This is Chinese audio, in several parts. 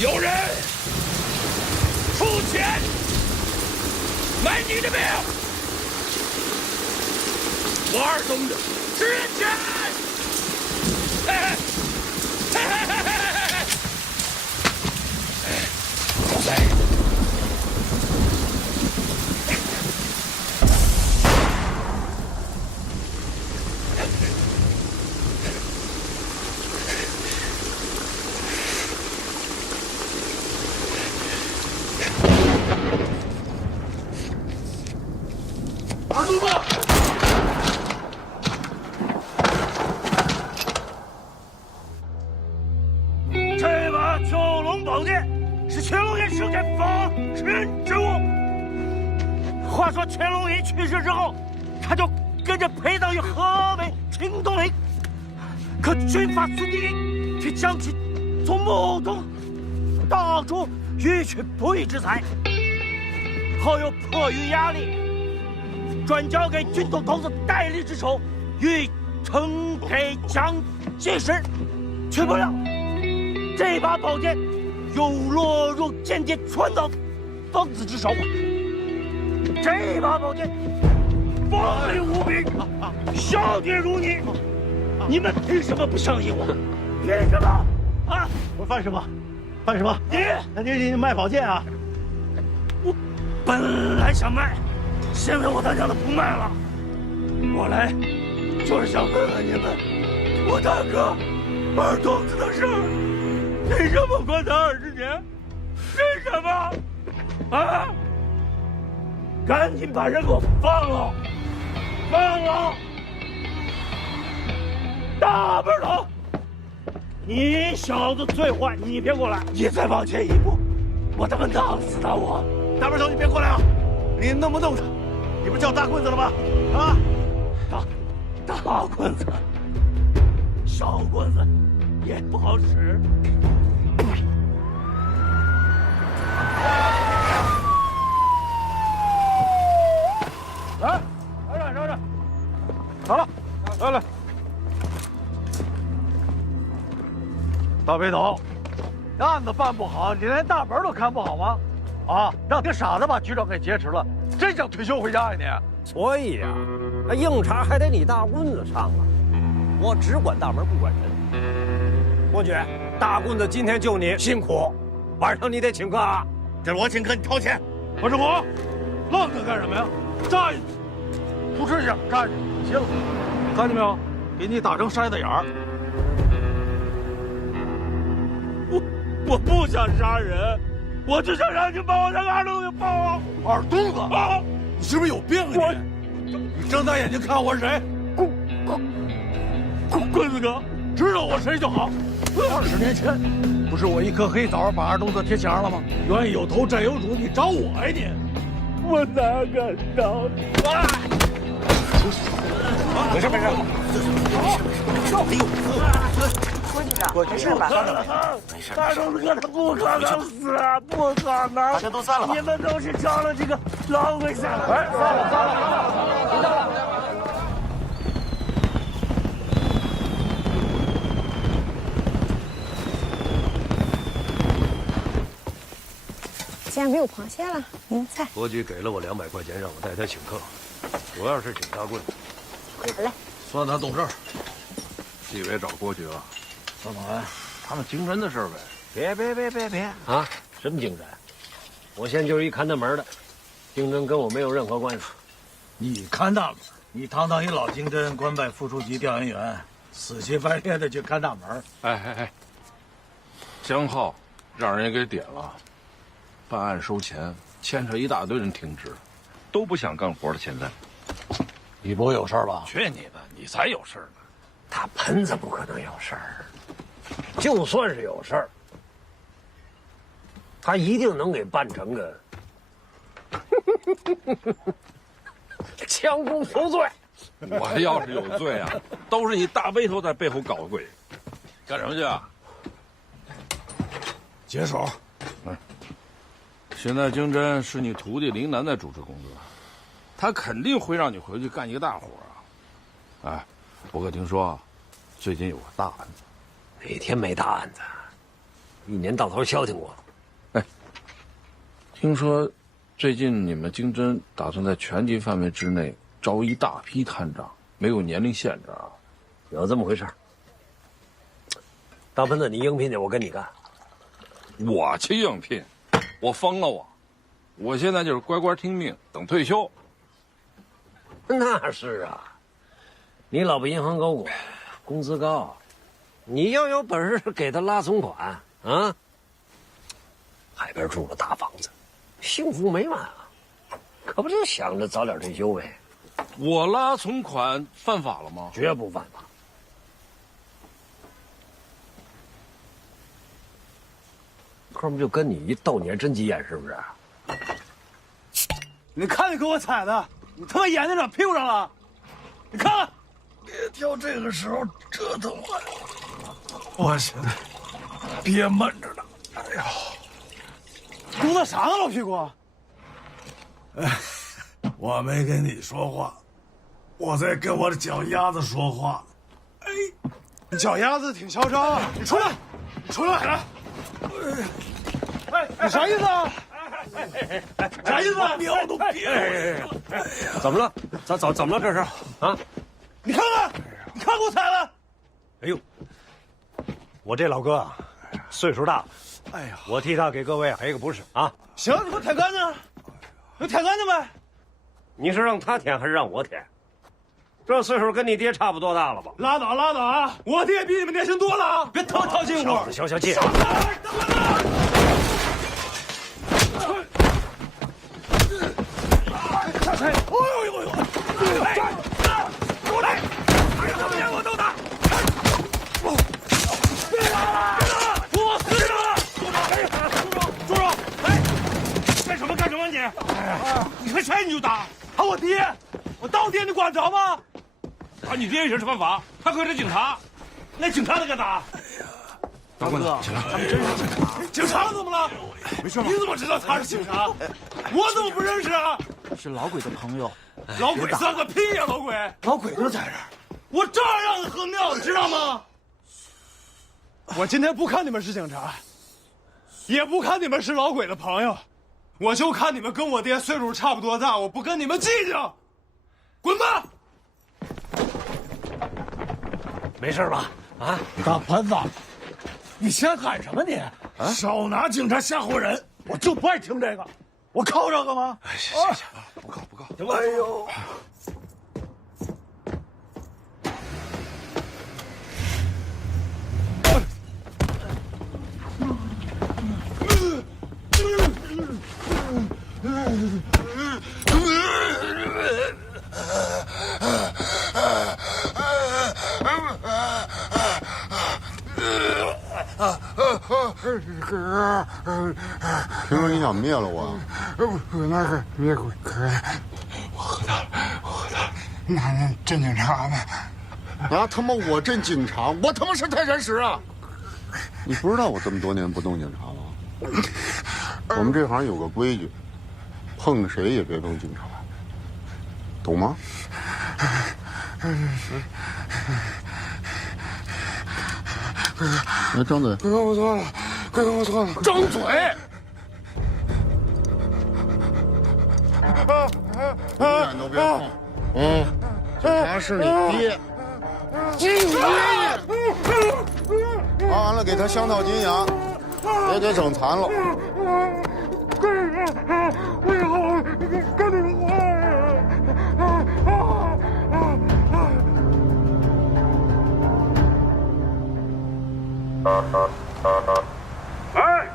有人出钱买你的命，我二东的值钱。嘿嘿嘿嘿嘿嘿嘿嘿！老三，二东子。这把九龙宝剑是乾隆爷生前防身之物。话说乾隆爷去世之后，他就跟着陪葬于河北秦东陵。可军阀孙帝却将其从墓中盗出，予取不义之财。后又迫于压力，转交给军统头子戴笠之手，欲呈给蒋介石，却不料这把宝剑又落入间谍川岛疯子之手。这把宝剑锋利无比，小弟如你，你们凭什么不相信我？凭什么？啊！我犯什么？犯什么？你卖宝剑啊？我本来想卖，现在我他娘的不卖了。我来就是想问问你们，我大哥二东子的事儿，为什么关他20年？为什么？啊！赶紧把人给我放了！放了！大背头，你小子最坏，你别过来！你再往前一步，我他妈弄死他！我大背头，你别过来啊！你弄不动他，你不叫大棍子了吗？啊！大棍子，小棍子也不好使。来，来这，好了，来。大背头，案子办不好，你连大门都看不好吗？啊，让个傻子把局长给劫持了，真想退休回家呀你？所以呀，那硬茬还得你大棍子上啊！我只管大门不管人。伯爵，大棍子今天就你辛苦，晚上你得请客啊！这我请客，你掏钱。我说我愣着干什么呀？站着，不是想站着，行了，看见没有？给你打成筛子眼儿。我不想杀人，我只想让你把我那个二东给放了。二东子啊！你是不是有病啊你睁大眼睛看我是谁？棍子哥，知道我谁就好。20年前，不是我一颗黑枣把二东子贴墙上了吗？冤有头债有主，你找我呀你？我哪敢找你？没事。哎呦，郭局长，没事吧？二东子哥他不可能死，不可能！大家都散了吧？你们都是招了这个老鬼下来。哎，散了。既然没有螃蟹了，您菜。伯爵给了我200块钱，让我带他请客，主要是请大棍子。好嘞，算他懂事。纪委找郭局了，老板，他们经侦的事儿呗。别啊！什么经侦？我现在就是一看大门的，经侦跟我没有任何关系。你看大门，你堂堂一老经侦，官拜副书记调研员，死乞白赖的去看大门。哎，江浩让人给点了，办案收钱，牵扯一大堆人停职，都不想干活了。现在，你不会有事儿吧？去你的，你才有事儿呢！大盆子不可能有事儿，就算是有事儿，他一定能给办成个将功赎罪。我要是有罪啊，都是你大背头在背后搞鬼。干什么去啊？解手。现在经侦是你徒弟林南在主持工作，他肯定会让你回去干一个大活啊。哎，我可听说，最近有个大案子。哪天没大案子？一年到头消停过。哎，听说最近你们经侦打算在全级范围之内招一大批探长，没有年龄限制啊？有这么回事？大喷子，你应聘去，我跟你干。我去应聘？我疯了我现在就是乖乖听命，等退休。那是啊，你老婆银行高管，工资高，你要有本事给他拉存款啊！海边住了大房子，幸福美满啊，可不就想着早点退休呗？我拉存款犯法了吗？绝不犯法。哥们就跟你一逗，你还真急眼是不是？你看你给我踩的，你他妈眼睛长屁股上了，你看看。别挑这个时候折腾我，我现在憋闷着呢。哎呀，嘟囔啥呢，老屁股？哎，我没跟你说话，我在跟我的脚丫子说话。哎，你脚丫子挺嚣张啊！你出来，你出来！哎，你啥意思啊？啥意思啊？尿都憋。怎么了？怎么了？这是啊？你看看，你看给我踩了！哎呦，我这老哥啊，岁数大了。哎呀，我替他给各位赔个不是啊！行，你给我舔干净，你舔干净呗。你是让他舔还是让我舔？这岁数跟你爹差不多大了吧？拉倒啊！我爹比你们年轻多了啊！别套近乎。消气。下车！哎呦！过来！怎么连我都打！别打！我死了！住手！哎，干什么你？你看谁你就打？打我爹！我当爹你管着吗？打你爹也是犯法，他可是警察。那警察能敢打？大哥，他们真是警察。警察怎么了？没事吧？你怎么知道他是警察？我怎么不认识啊？是老鬼的朋友。老鬼算个屁呀！老鬼都在这儿，我照样让你喝尿，你知道吗？我今天不看你们是警察，也不看你们是老鬼的朋友，我就看你们跟我爹岁数差不多大，我不跟你们计较，滚吧！没事吧？啊，大盆子，你想干什么你？少拿警察吓唬人！我就不爱听这个，我靠这个吗？行，不告。哎呦！听说你想灭了我？我那个灭鬼可我喝大了，那镇警察呢？啊他妈！我镇警察，我他妈是泰山石啊！你不知道我这么多年不动警察吗？我们这行有个规矩，碰谁也别碰警察，懂吗？来，张嘴！哥哥，我错了，我错了！张嘴！永远都别碰！警察是你爹。拔完了，给他镶套金牙，别给整残了。我以后跟你们哎，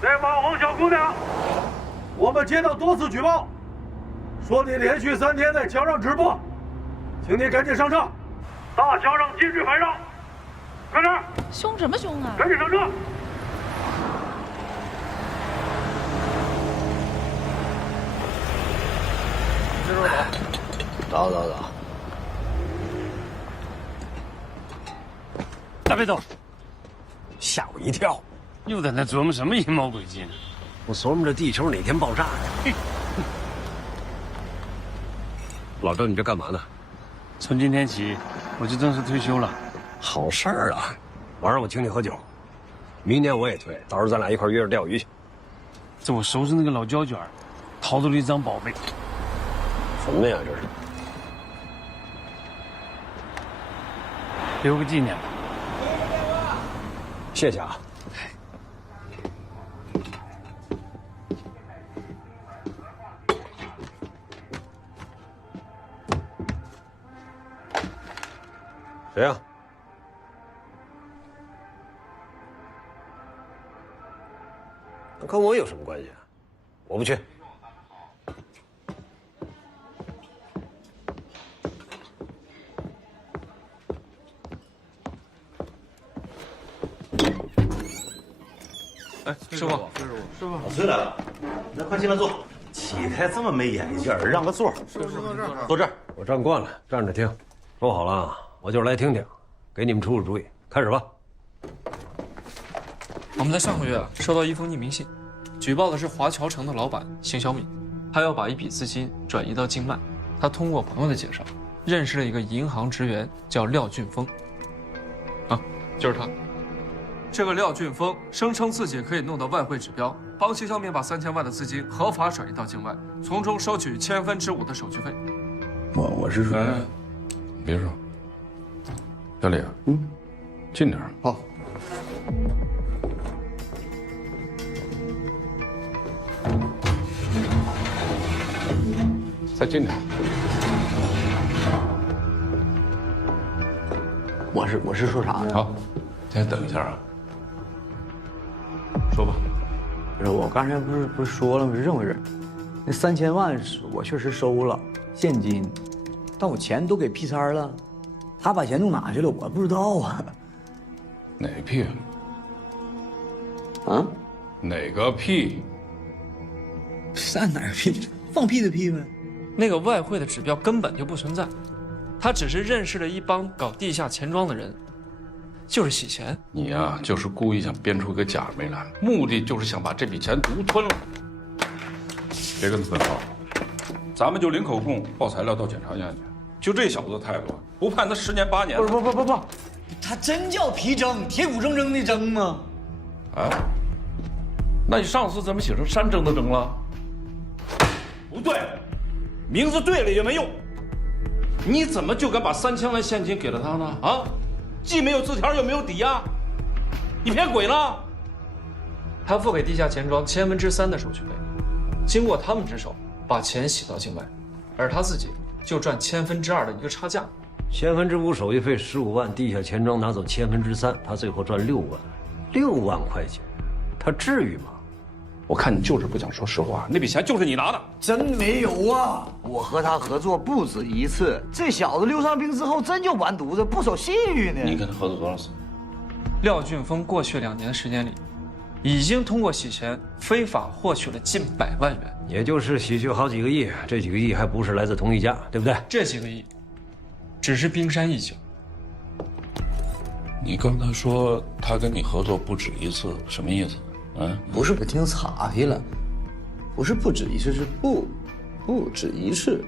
那马黄小姑娘，我们接到多次举报，说你连续3天在桥上直播，请你赶紧上车，大桥上禁止拍照，快点！凶什么凶啊？赶紧上车！支书长，走。大背头，吓我一跳！又在那琢磨什么阴谋诡计呢？我琢磨着地球哪天爆炸呢。老郑，你这干嘛呢？从今天起，我就正式退休了。好事儿啊！晚上我请你喝酒。明年我也退，到时候咱俩一块约着钓鱼去。这我收拾那个老胶卷，掏出了一张宝贝。什么呀？这是？留个纪念吧。谢谢啊。谁呀？那跟我有什么关系啊？我不去。哎，师傅，老崔来了，那快进来坐。起开这么没眼力劲儿，让个座。坐这儿。我站惯了，站着听。说好了，我就是来听听，给你们出出主意。开始吧。我们在上个月收到一封匿名信，举报的是华侨城的老板邢小敏，他要把一笔资金转移到境外。他通过朋友的介绍，认识了一个银行职员，叫廖俊峰。啊，就是他。这个廖俊峰声称自己可以弄到外汇指标，帮邢小敏把3000万的资金合法转移到境外，从中收取5%的手续费。我是说，别说，小李，近点。好。再近点。我是说啥呢？好，先等一下啊。说吧。不是，我刚才不是说了吗？是这么回事。那3000万我确实收了现金，但我钱都给P3了，他把钱弄哪去了？我不知道啊。哪个屁？啊？哪个屁？按哪个屁？放屁的屁呗。那个外汇的指标根本就不存在，他只是认识了一帮搞地下钱庄的人，就是洗钱。你呀，就是故意想编出个假梅兰，目的就是想把这笔钱独吞了。别跟他分号，咱们就领口供报材料到检察院去。就这小子的态度，不判他10年8年。不，他真叫皮征，铁骨铮铮的铮吗？啊？那你上次怎么写成山征的征了？不对，名字对了也没用。你怎么就敢把3000万现金给了他呢？啊，既没有字条又没有抵押，你骗鬼呢？他付给地下钱庄3%的手续费，经过他们之手把钱洗到境外，而他自己就赚2%的一个差价。5%手续费15万，地下钱庄拿走3%，他最后赚6万，6万块钱，他至于吗？我看你就是不想说实话，那笔钱就是你拿的。真没有啊！我和他合作不止一次，这小子溜上兵之后真就完犊子，不守信誉呢。你跟他合作多少次？廖俊峰过去2年的时间里，已经通过洗钱非法获取了近100万元，也就是洗去好几个亿，这几个亿还不是来自同一家，对不对？这几个亿，只是冰山一角。你刚才说他跟你合作不止一次，什么意思？不是我听岔劈了，不是不止一次，是不止一次，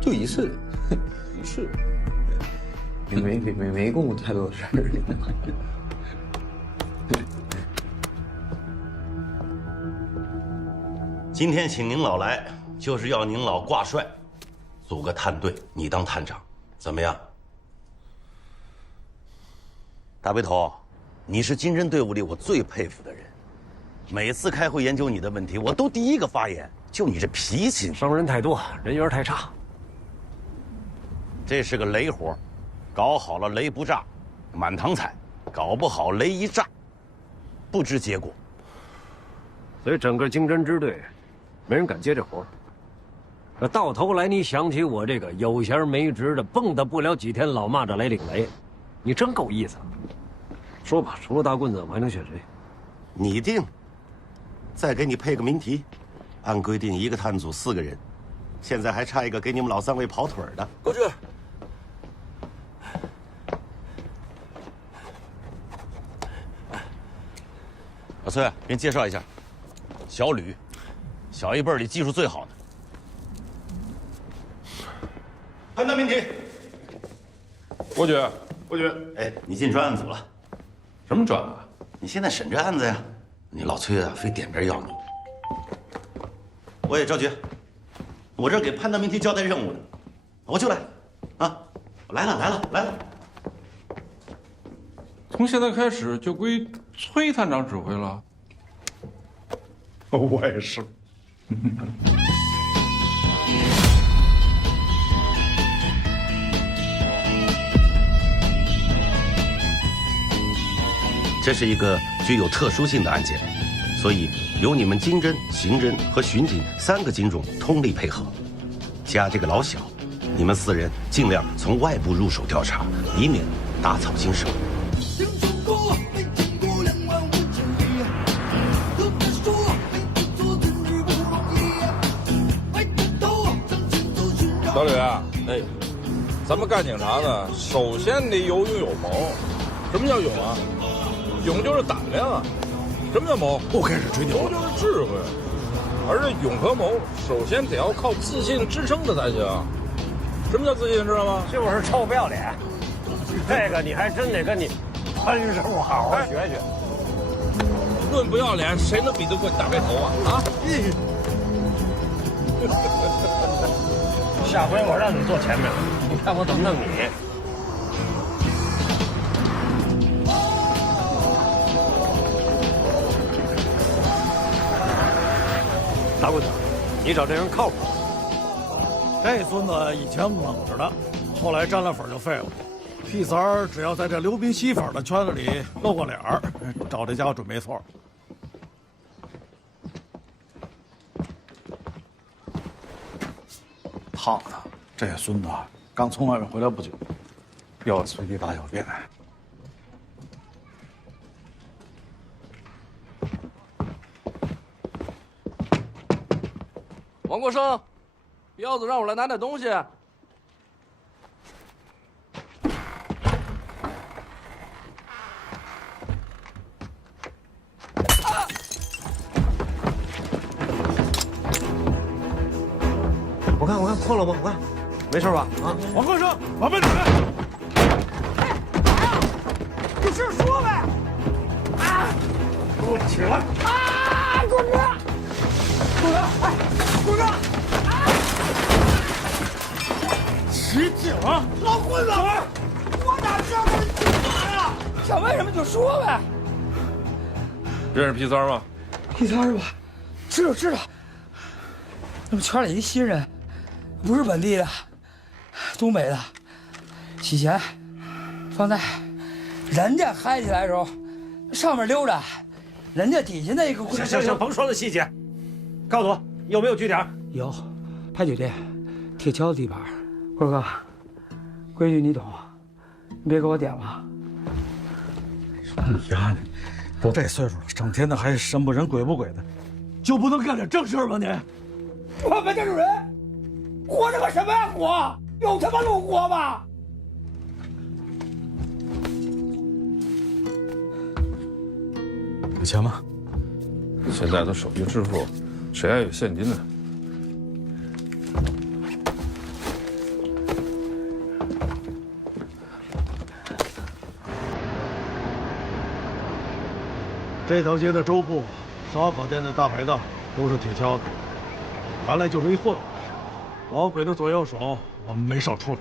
就一次，一次，没共过太多事儿。今天请您老来，就是要您老挂帅，组个探队，你当探长，怎么样？大背头，你是金针队伍里我最佩服的人。每次开会研究你的问题，我都第一个发言。就你这脾气，生人太多，人缘太差。这是个雷活，搞好了雷不炸，满堂彩；搞不好雷一炸，不知结果。所以整个经侦支队，没人敢接这活。那到头来，你想起我这个有闲没职的，蹦跶不了几天老蚂蚱来领雷，你真够意思。说吧，除了大棍子，我还能选谁？你定。再给你配个谜题，按规定1个探组4个人，现在还差一个给你们老3位跑腿的。过去。老崔，给你介绍一下，小吕，小一辈里技术最好的。判断谜题。伯爵，哎，你进专案组了。什么专案？你现在审这案子呀？你老崔啊，非点名要你。我也着急，我这给判断命题交代任务呢，我就来，啊，来了。从现在开始就归崔探长指挥了。我也是。这是一个具有特殊性的案件，所以由你们经侦、刑侦和巡警3个警种通力配合，加这个老小，你们4人尽量从外部入手调查，以免打草惊蛇。老吕啊，咱们干警察的，首先得有勇有谋。什么叫勇啊？勇就是胆量啊。什么叫谋？不开始吹牛。谋就是智慧，而这勇和谋，首先得要靠自信支撑的才行。什么叫自信，知道吗？就是臭不要脸。这个你还真得跟你潘师傅好好学学。论不要脸，谁能比得过你大背头啊？下回我让你坐前面，你看我怎么弄你。大棍子，你找这人靠谱？这孙子以前猛着呢，后来沾了粉就废了。屁三儿只要在这流宾吸粉的圈子里露过脸儿，找这家伙准没错。胖子，这孙子刚从外面回来不久，要随地大小便。王国生，彪子让我来拿点东西。我看破了吗？我看，没事吧？啊，王国生，往门打开。有事说呗。啊！给我起来！啊！滚着！滚着！哎，滚着！起警啊！老混子！我哪知道是警察呀？想问什么就说呗。认识屁三吗？屁三吧？知道。那么圈里一新人，不是本地的，东北的，洗钱、放贷，人家嗨起来的时候，上面溜达，人家底下那个……行，甭说那细节，告诉我有没有据点？有，派酒店，铁桥的地盘。棍哥，规矩你懂，你别给我点了。你丫的，都这岁数了，整天的还神不神鬼不鬼的，就不能干点正事吗你？我们这种人，活他妈什么呀活？有他妈路活吗？有钱吗？现在都手机支付，谁还有现金呢？这条街的粥铺、烧烤店的大排档都是铁锹的，原来就是一混混。老鬼的左右手我们没少处理。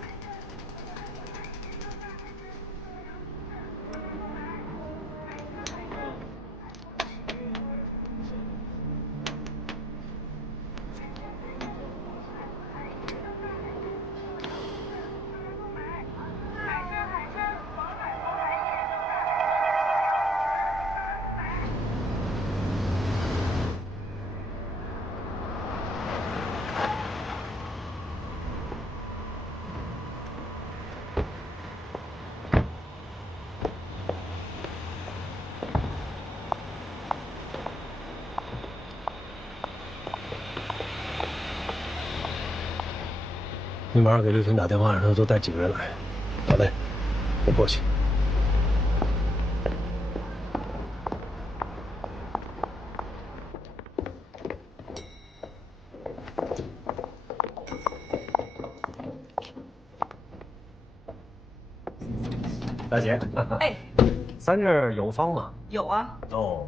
你马上给刘婷打电话，让他多带几个人来。好嘞，我过去。大姐，哎，咱这儿有房吗？有啊。哦，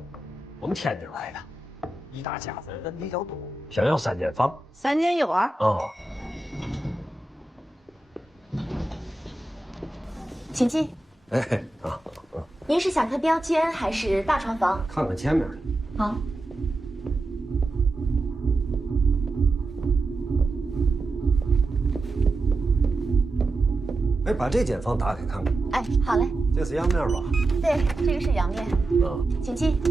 我们天津来的，一大家子人比较多，想要3间房。3间有啊。哦，请进。哎啊，您是想看标间还是大床房？看看前面的。好。哎，把这间房打开看看。哎，好嘞。这是阳面吧？对，这个是阳面。嗯，请进。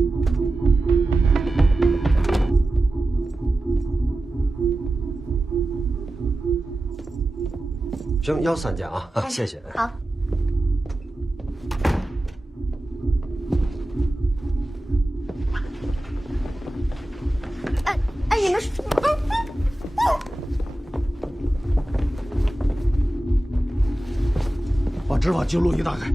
行，要3间啊，谢谢。好。哎，你们是？把执法记录仪打开。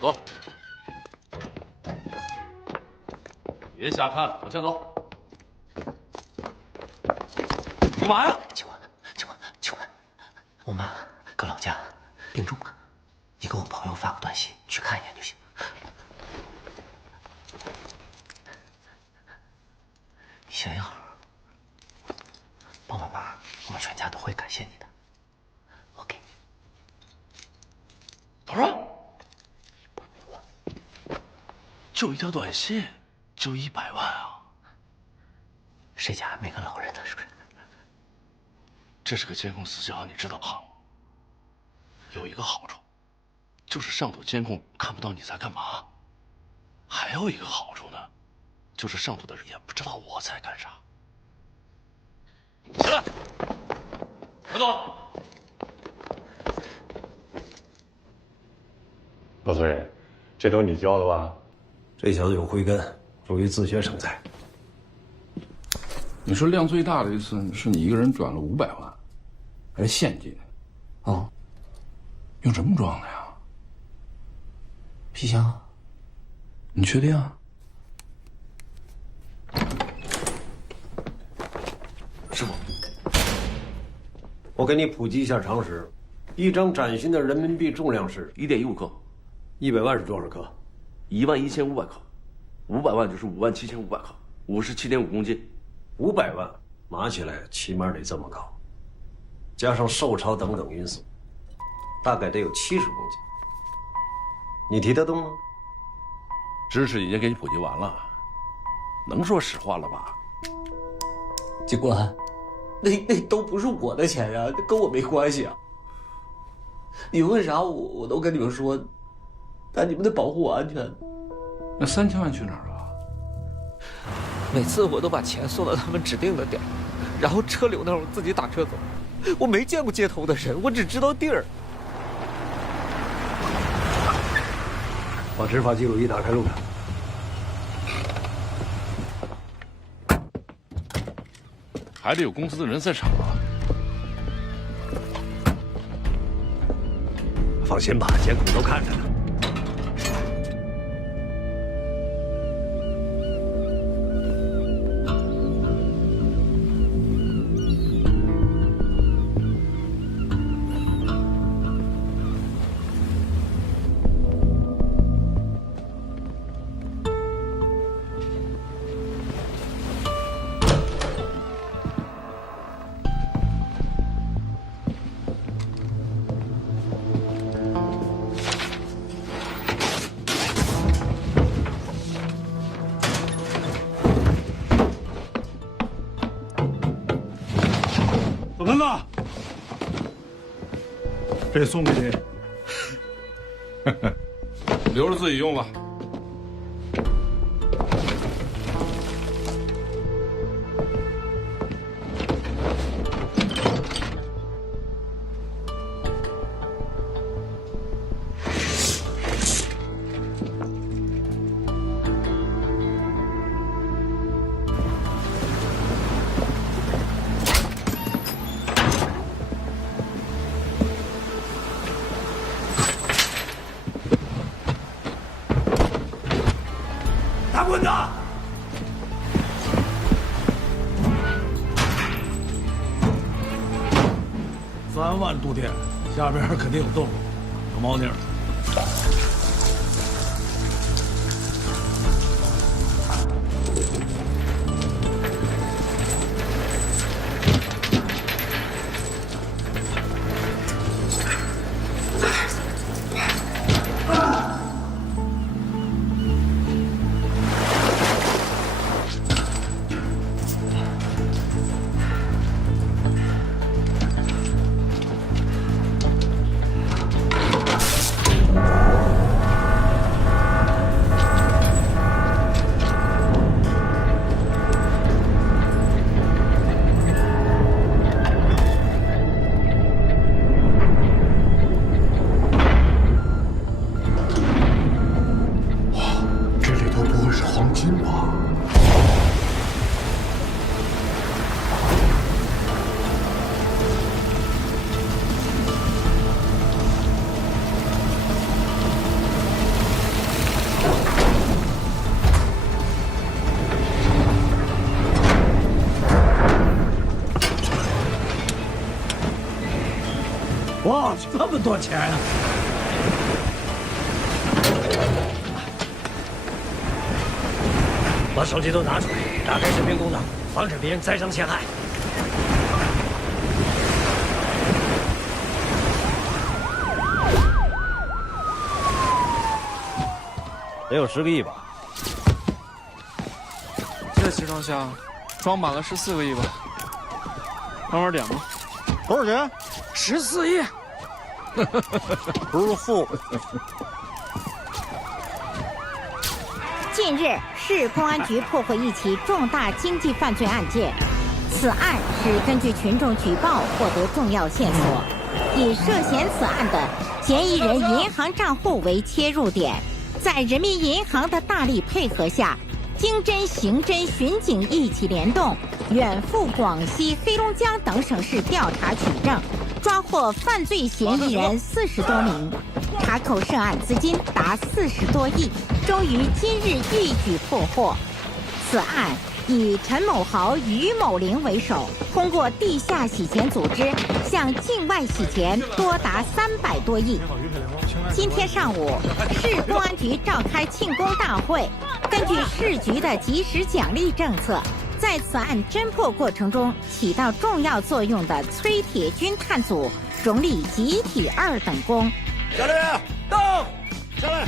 走，别瞎看，往前走。干嘛呀？警官，我妈搁老家病重了，你给我朋友发个短信去看一眼就行。小样，帮帮忙，我们全家都会感谢你的。OK。多少？就一条短信，就100万啊！谁家没个老人呢？是不是？这是个监控死角，你知道哈？有一个好处，就是上头监控看不到你在干嘛。还有一个好处呢，就是上头的人也不知道我在干啥。起来，快走！老崔，这都你教的吧？这小子有慧根，属于自学成才。你说量最大的一次是你一个人转了500万，还是现金？哦，用什么装的呀？皮箱。你确定啊？师傅，我给你普及一下常识：一张崭新的人民币重量是1.15克，100万是多少克？11500克，500万就是57500克，57.5公斤。500万码起来起码得这么高，加上受潮等等因素，大概得有70公斤。你提得动吗？知识已经给你普及完了，能说实话了吧？警官，那都不是我的钱呀，跟我没关系啊。你问啥我都跟你们说，但你们得保护我安全。那3000万去哪儿了？每次我都把钱送到他们指定的点儿，然后车流那儿我自己打车走。我没见过接头的人，我只知道地儿。把执法记录仪打开录上。还得有公司的人在场啊。放心吧，监控都看着呢。老盆子，这送给你，留着自己用吧。3万度电，下边肯定有动静，有猫腻儿。这里头不会是黄金吧？哇，这么多钱啊！把手机都拿出来，打开视频功能，防止别人栽赃陷害。得有10个亿吧？这集装箱装满了14个亿吧？慢慢点吧。多少钱？14亿。不是负。近日，市公安局破获一起重大经济犯罪案件。此案是根据群众举报获得重要线索，以涉嫌此案的嫌疑人银行账户为切入点，在人民银行的大力配合下，经侦、刑侦、巡警一起联动，远赴广西、黑龙江等省市调查取证，抓获犯罪嫌疑人40多名，查扣涉案资金达40多亿，终于今日一举破获。此案以陈某豪、于某玲为首，通过地下洗钱组织向境外洗钱多达300多亿。今天上午，市公安局召开庆功大会，根据市局的及时奖励政策，在此案侦破过程中起到重要作用的崔铁军探组荣立集体2等功。下来，到，下来。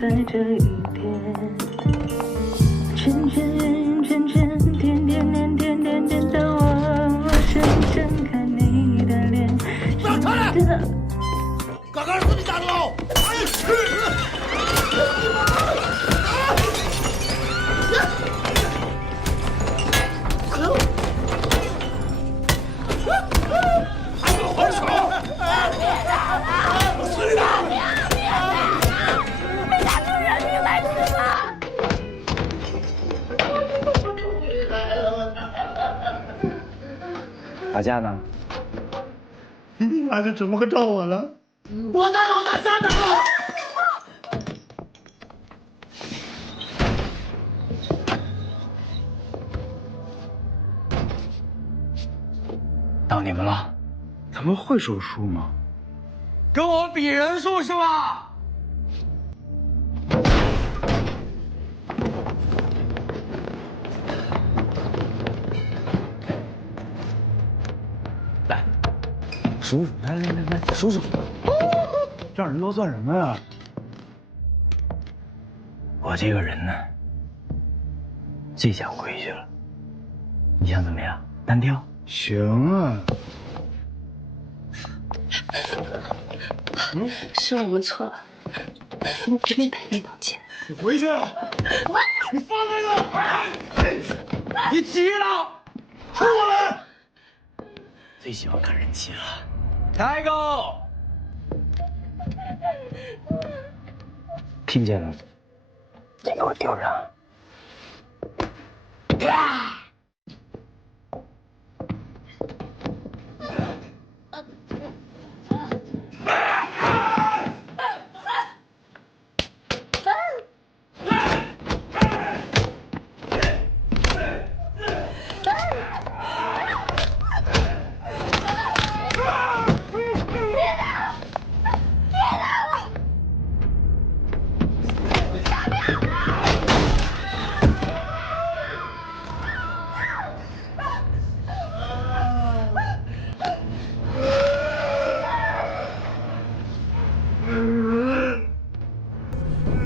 在这一天，圈圈圈圈，点点点点点点的我深深看你的脸。不要传来！刚刚是你打的喽！还手！我死你的！打架呢？你妈的怎么个找我了？我哪有打架的？到你们了。咱们会手术吗？跟我比人数是吧？来，数数，来，数数。这样都算什么呀？我这个人呢，最讲规矩了。你想怎么样？单挑？行啊。是我们错了，你这边赔礼道歉。你回去！你放开他！你急了，出来！最喜欢看人急了。抬高！听见了？再给我吊上！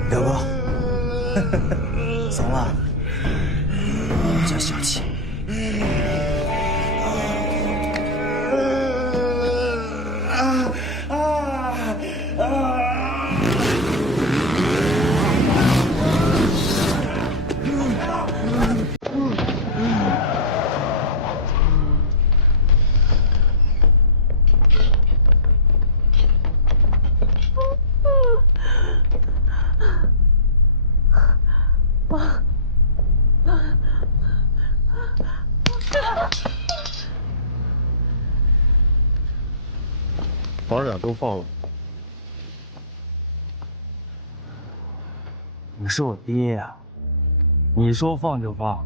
表哥，怂了，叫小气。把俩都放了。你是我爹呀，你说放就放。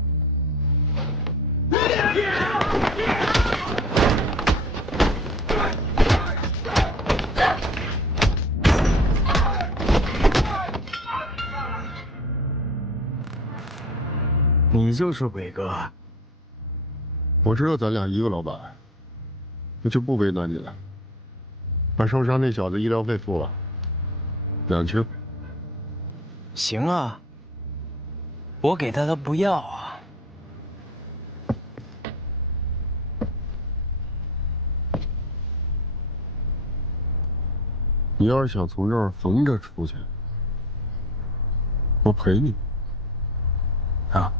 你就是伟哥。我知道咱俩一个老板，我就不为难你了。把受伤那小子医疗费付了，2000。行啊，我给他不要啊。你要是想从这儿横着出去，我陪你。啊。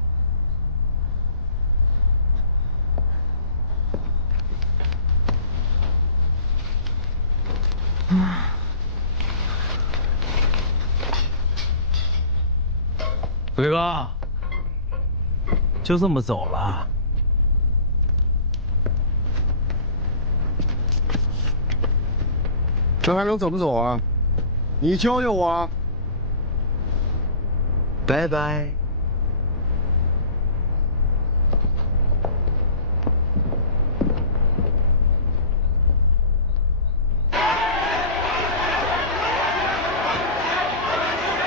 伟哥，就这么走了？这还能怎么走啊？你教教我啊！拜拜。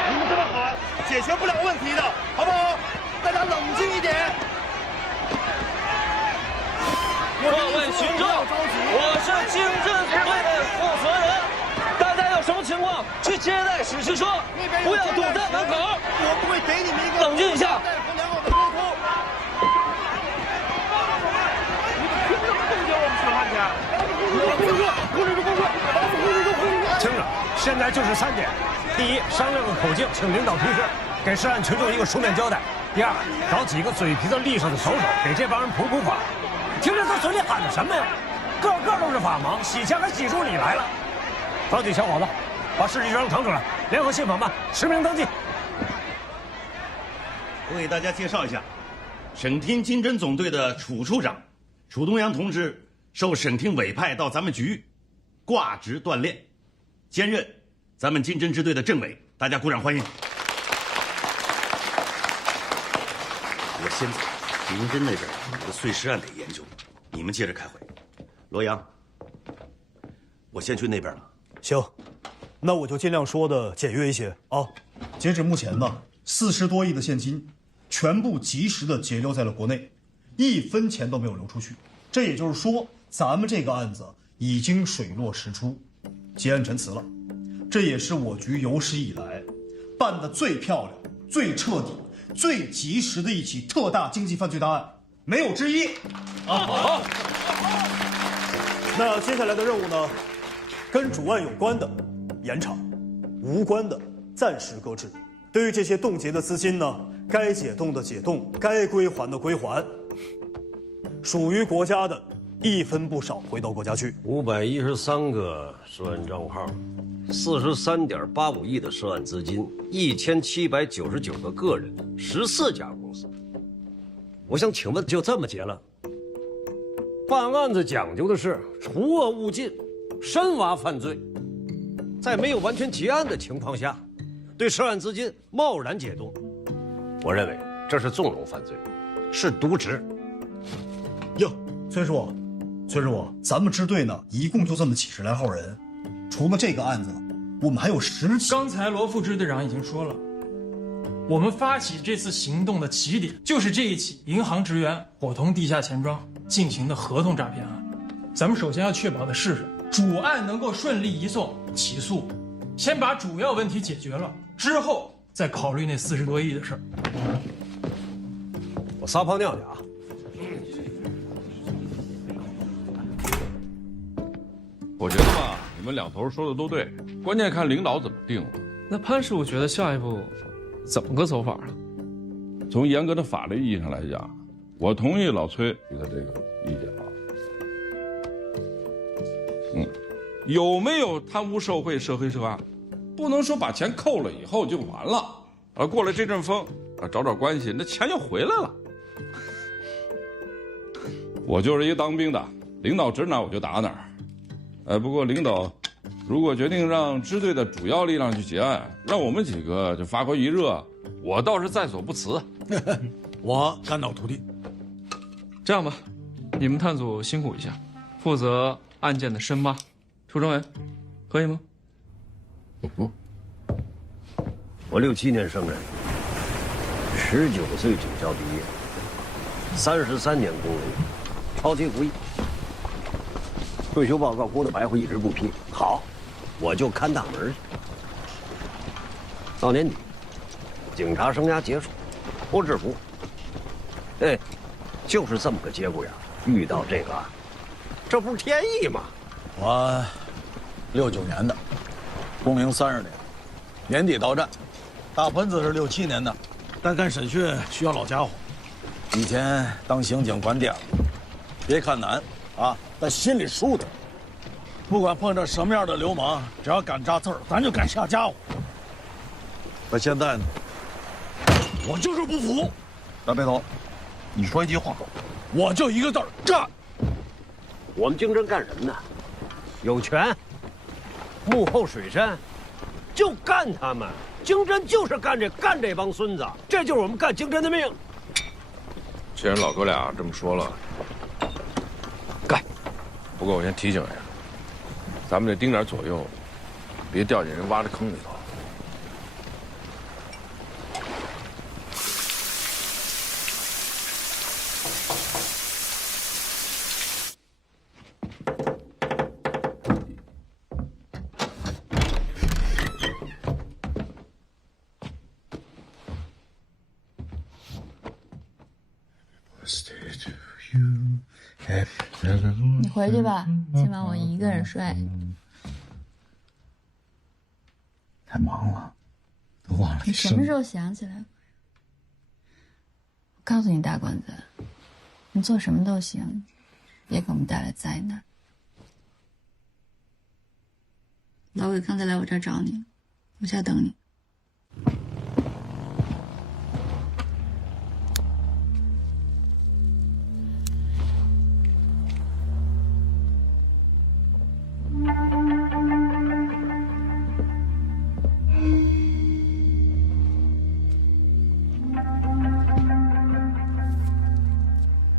你们这么好，解决不了问题的，好不好？大家冷静一点。各位群众，我是经侦队的负责人，大家有什么情况去接待室去说，不要堵在门口。我不会给你们一个冷静一下。良好的沟通。你们凭什么冻结我们审判权？听着，现在就是3点：第一，商量个口径，请领导批示，给涉案群众一个书面交代；第二，找几个嘴皮子利索的手手，给这帮人普法。听着他嘴里喊的什么呀？个个都是法盲，洗钱还洗出你来了。抓紧小伙子，把试剂装腾出来，联合信访办，实名登记。我给大家介绍一下，省厅经侦总队的楚处长，楚东阳同志受省厅委派到咱们局挂职锻炼，兼任咱们经侦支队的政委，大家鼓掌欢迎。我先走，刑侦那边有个碎尸案得研究，你们接着开会。罗阳，我先去那边了，行，那我就尽量说的简约一些啊。截止目前呢，40多亿的现金，全部及时的截留在了国内，1分钱都没有流出去。这也就是说，咱们这个案子已经水落石出，结案陈词了。这也是我局有史以来办得最漂亮、最彻底、最及时的一起特大经济犯罪大案，没有之一。好。那接下来的任务呢，跟主案有关的严查，无关的暂时搁置。对于这些冻结的资金呢，该解冻的解冻，该归还的归还，属于国家的1分不少回到国家去。513个涉案账号，43.85亿的涉案资金，1799个个人，14家公司。我想请问，就这么结了？办案子讲究的是除恶务尽，深挖犯罪，在没有完全结案的情况下，对涉案资金贸然解冻，我认为这是纵容犯罪，是渎职。哟，崔师傅，咱们支队呢，一共就这么几十来号人，除了这个案子，我们还有10起。刚才罗副支队长已经说了，我们发起这次行动的起点就是这一起银行职员伙同地下钱庄进行的合同诈骗案。咱们首先要确保的是主案能够顺利移送起诉，先把主要问题解决了，之后再考虑那40多亿的事儿。我撒泡尿去啊！我觉得吧，你们两头说的都对，关键看领导怎么定了。那潘师傅觉得下一步怎么个走法呢？从严格的法律意义上来讲，我同意老崔提的这个意见啊。有没有贪污受贿涉黑涉案，不能说把钱扣了以后就完了，过了这阵风找找关系，那钱又回来了。我就是一个当兵的，领导指哪我就打哪儿。不过领导如果决定让支队的主要力量去结案，让我们几个就发挥余热，我倒是在所不辞。我肝脑涂地。这样吧，你们探组辛苦一下，负责案件的深挖。楚政委，可以吗？我67年生人，19岁警校毕业，33年工龄，超级服役。退休报告郭德白会一直不批。好，我就看大门去。到年底，警察生涯结束，脱制服。就是这么个节骨眼，遇到这个，这不是天意吗？我69年的，工龄30年，年底到站。大盆子是67年的，但干审讯需要老家伙。以前当刑警管点了，别看难啊，但心里舒坦。不管碰着什么样的流氓，只要敢扎刺儿，咱就敢下家伙。那现在呢？我就是不服。大背头，你说一句话，我就一个字儿：干。我们经侦干什么呢？有权，幕后水山，就干他们。经侦就是干这帮孙子，这就是我们干经侦的命。既然老哥俩这么说了，干。不过我先提醒一下，咱们得盯点左右，别掉进人挖的坑里头。你回去吧，今晚我一个人睡。太忙了，都忘了。你什么时候想起来？我告诉你，大管子，你做什么都行，别给我们带来灾难。老伟刚才来我这儿找你，我家等你。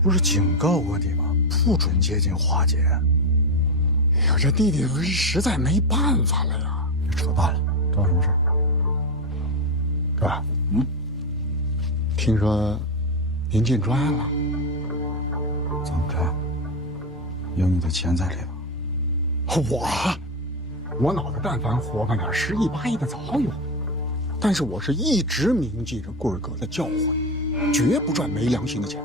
不是警告过你吗？不准接近花姐。哎呀，这弟弟实在没办法了呀！扯淡了，找什么事儿？哥，听说您进专了，怎么着？有你的钱在里头？我脑子但凡活泛点，10亿8亿的早有。但是我是一直铭记着贵儿哥的教诲，绝不赚没良心的钱。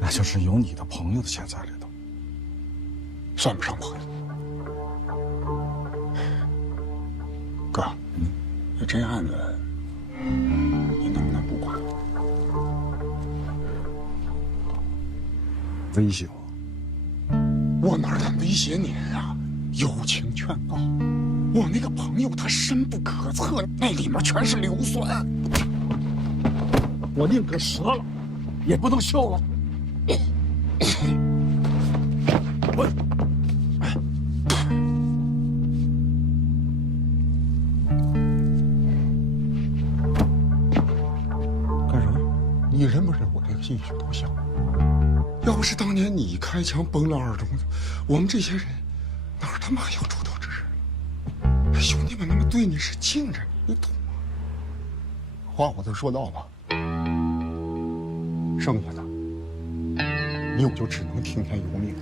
那就是有你的朋友的钱在里头，算不上朋友。哥，这案子你能不能不管？威胁我？我哪敢威胁您啊？友情劝告，我那个朋友他深不可测，那里面全是硫酸，我宁可折了，也不能锈了。干什么？你认不认我这个兴趣头像？要不是当年你开枪崩了二中的，我们这些人哪他妈有出头之日？兄弟们那么对你是敬着你，你懂吗？话我都说到了，剩下的你我就只能听天由命。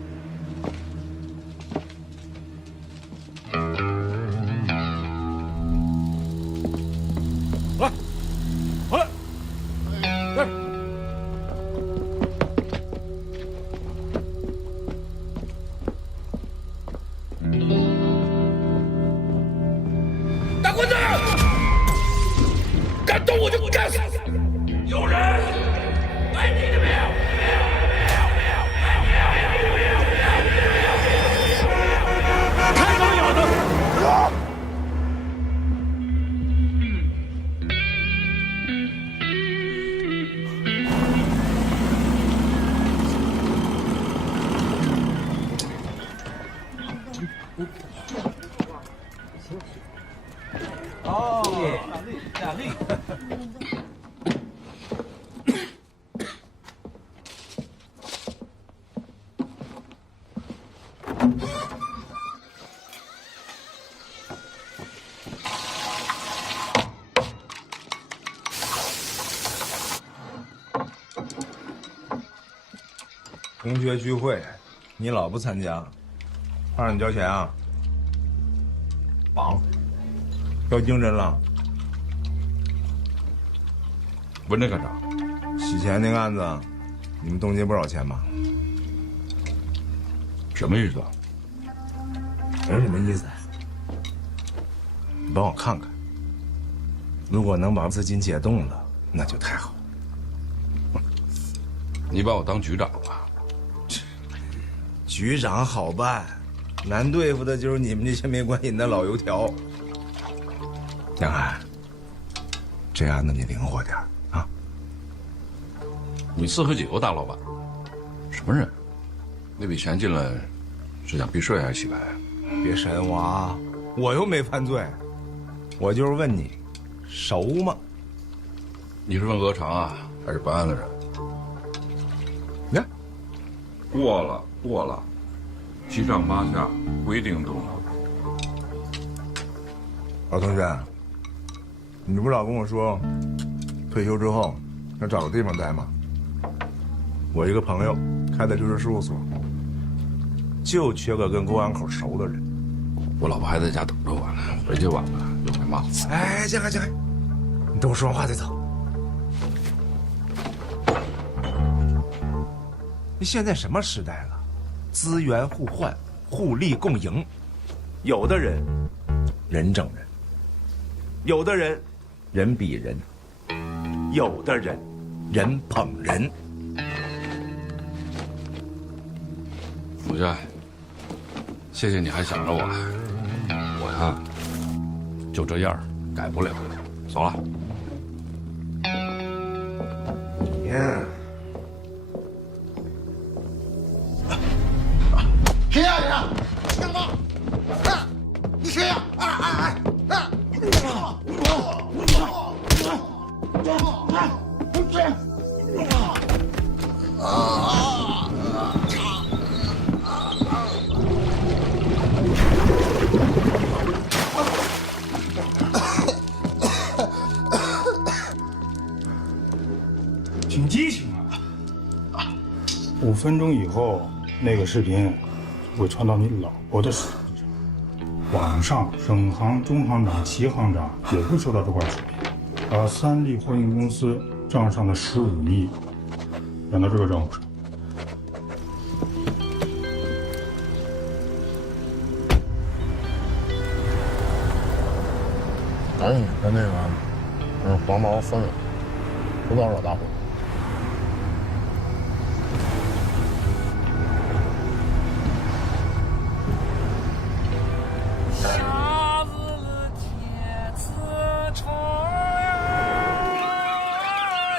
来，回来，这儿。大混子，敢动我就干死！有人来你的命！开什么眼子？大力。同学聚会，你老不参加，让你交钱啊？绑，要精神了。问这干啥？洗钱那个案子，你们冻结不少钱吧？什么意思？没什么意思。你帮我看看，如果能把资金解冻了，那就太好。你把我当局长了？局长好办，难对付的就是你们这些没关系的老油条。杨涵，这案子你灵活点啊！你四合几个大老板？什么人？那笔钱进来是想避税还是洗白？别神我啊！我又没犯罪，我就是问你，熟吗？你是问鹅肠啊，还是办案的人？你看，过了，七上八下，规定都老同学，你不老跟我说，退休之后要找个地方待吗？我一个朋友开的律师事务所，就缺个跟公安口熟的人。我老婆还在家等着我呢，回去晚了又会骂我。哎，江海，你等我说完话再走。你现在什么时代了？资源互换，互利共赢。有的人人整人，有的人人比人，有的人人捧人。母亲，谢谢你还想着我。我呀，就这样，改不了。走了。你呀。谁呀？干嘛？你谁呀？分钟以后，那个视频会传到你老婆的手机上。网上省行、中行长、齐行长也会收到这块视频，把三利货运公司账上的15亿转到这个账户上。赶紧跟那个黄毛分了，不要惹大祸。夏日的天吃虫呀，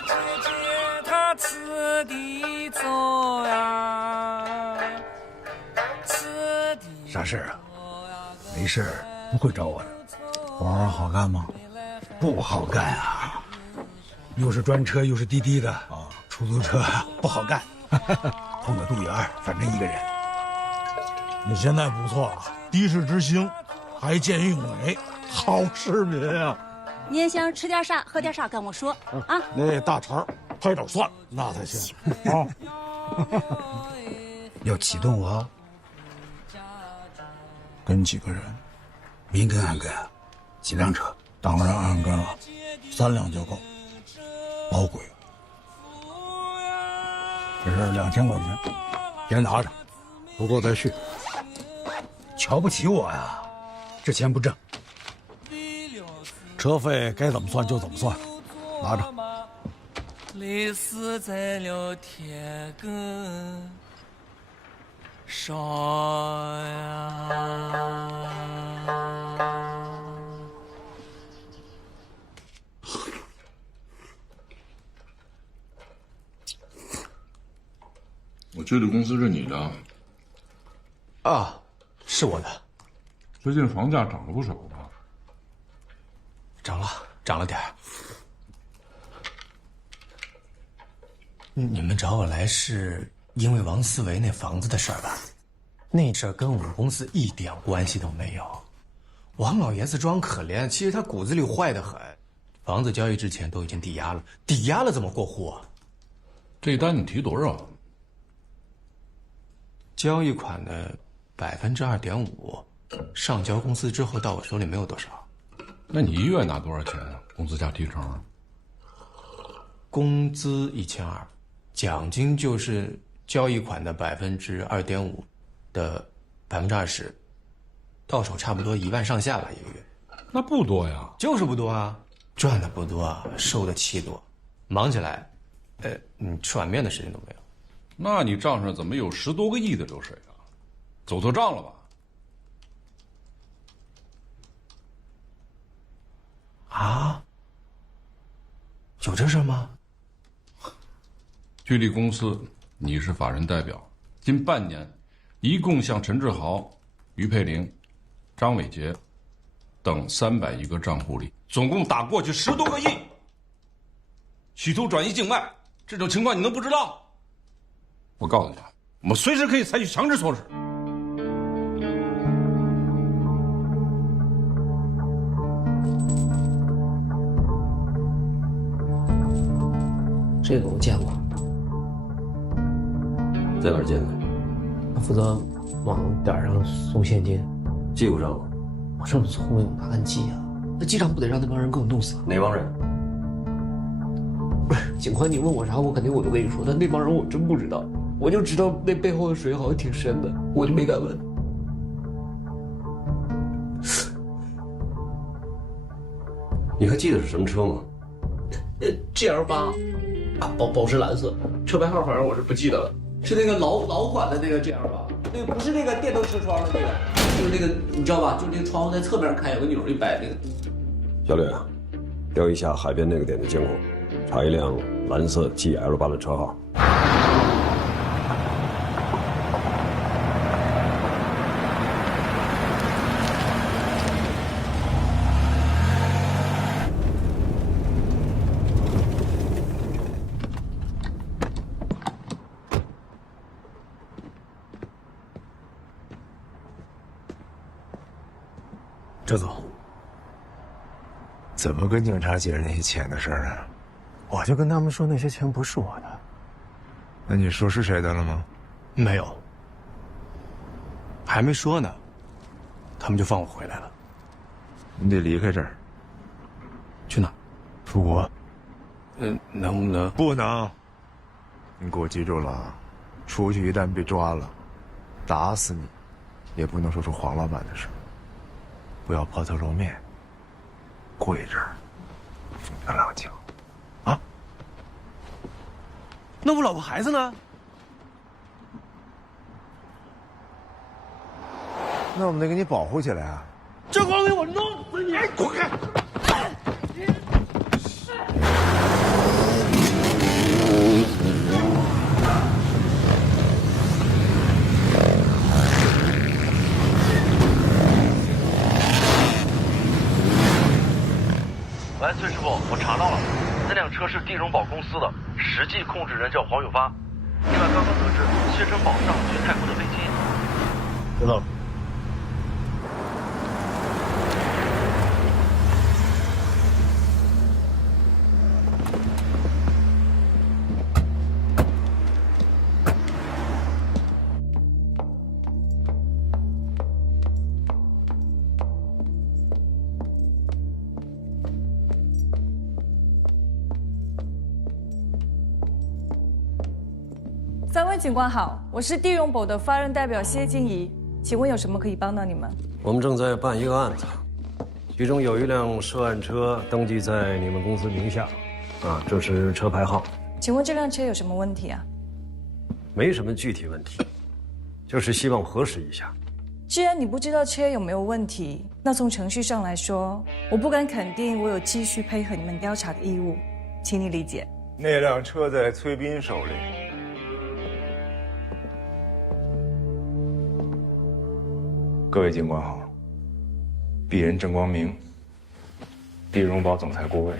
姐姐她吃的粥呀，吃的。啥事儿啊？没事儿，不会找我的。活儿好干吗？不好干啊，又是专车又是滴滴的啊，出租车不好干。碰个杜源，反正一个人。你现在不错了，的士之星，还见义勇为，好市民啊！您想吃点啥，喝点啥，跟我说啊。那大肠拍点蒜，那才行啊！要启动啊！跟几个人，明跟暗跟，几辆车，当然暗跟了，3辆就够，老贵了。这是2000块钱，先拿着，不够再续。瞧不起我呀？这钱不挣，车费该怎么算就怎么算，拿着。泪死在了天根上呀。我去的公司是你的啊，是我的。最近房价涨了不少吧？涨了点儿。你们找我来是因为王思维那房子的事儿吧？那事儿跟我们公司一点关系都没有。王老爷子装可怜，其实他骨子里坏得很。房子交易之前都已经抵押了，抵押了怎么过户啊？这单你提多少？交易款的2.5%，上交公司之后到我手里没有多少。那你1月拿多少钱啊？工资加提成？工资1200，奖金就是交易款的2.5%的20%，到手差不多1万上下吧一个月。那不多呀。就是不多啊，赚的不多啊，受的气多，忙起来，你吃碗面的时间都没有。那你账上怎么有10多个亿的流水啊？走错账了吧？啊？有这事吗？聚力公司，你是法人代表，近半年，一共向陈志豪、于佩玲、张伟杰等300余个账户里，总共打过去10多个亿，企图转移境外，这种情况你能不知道？我告诉你，我们随时可以采取强制措施。这个我见过，在哪儿见的？他负责往点上送现金，记不上了。我这么聪明，哪敢记啊？那记上不得让那帮人给我弄死？哪帮人？不是，警官，你问我啥，我肯定我都跟你说，但那帮人我真不知道，我就知道那背后的水好像挺深的，我就没敢问。你还记得是什么车吗？GL8，啊，宝石蓝色，车牌号反正我是不记得了，是那个老款的那个 GL8，那个不是那个电动车窗的那个，就是那个你知道吧？就是那个窗户在侧面开，有个钮一摆那个。小吕，调一下海边那个点的监控，查一辆蓝色 GL8的车号。周总，怎么跟警察解释那些钱的事儿啊？我就跟他们说那些钱不是我的。那你说是谁的了吗？没有，还没说呢，他们就放我回来了。你得离开这儿。去哪？出国。能不能？不能。你给我记住了，出去一旦被抓了，打死你，也不能说出黄老板的事。不要抛头露面，跪这儿，风平浪静。啊？那我老婆孩子呢？那我们得给你保护起来啊！这光给我弄死你！滚开！喂，崔师傅，我查到了，那辆车是地荣宝公司的，实际控制人叫黄永发。另外，刚刚得知薛成宝上去泰国的飞机。知道了。三位警官好，我是地荣宝的发任代表谢静怡，请问有什么可以帮到你们？我们正在办一个案子，其中有一辆涉案车登记在你们公司名下，这是车牌号。请问这辆车有什么问题啊？没什么具体问题，就是希望核实一下。既然你不知道车有没有问题，那从程序上来说，我不敢肯定我有继续配合你们调查的义务，请你理解。那辆车在崔斌手里。各位警官好，鄙人郑光明，地荣宝总裁顾问。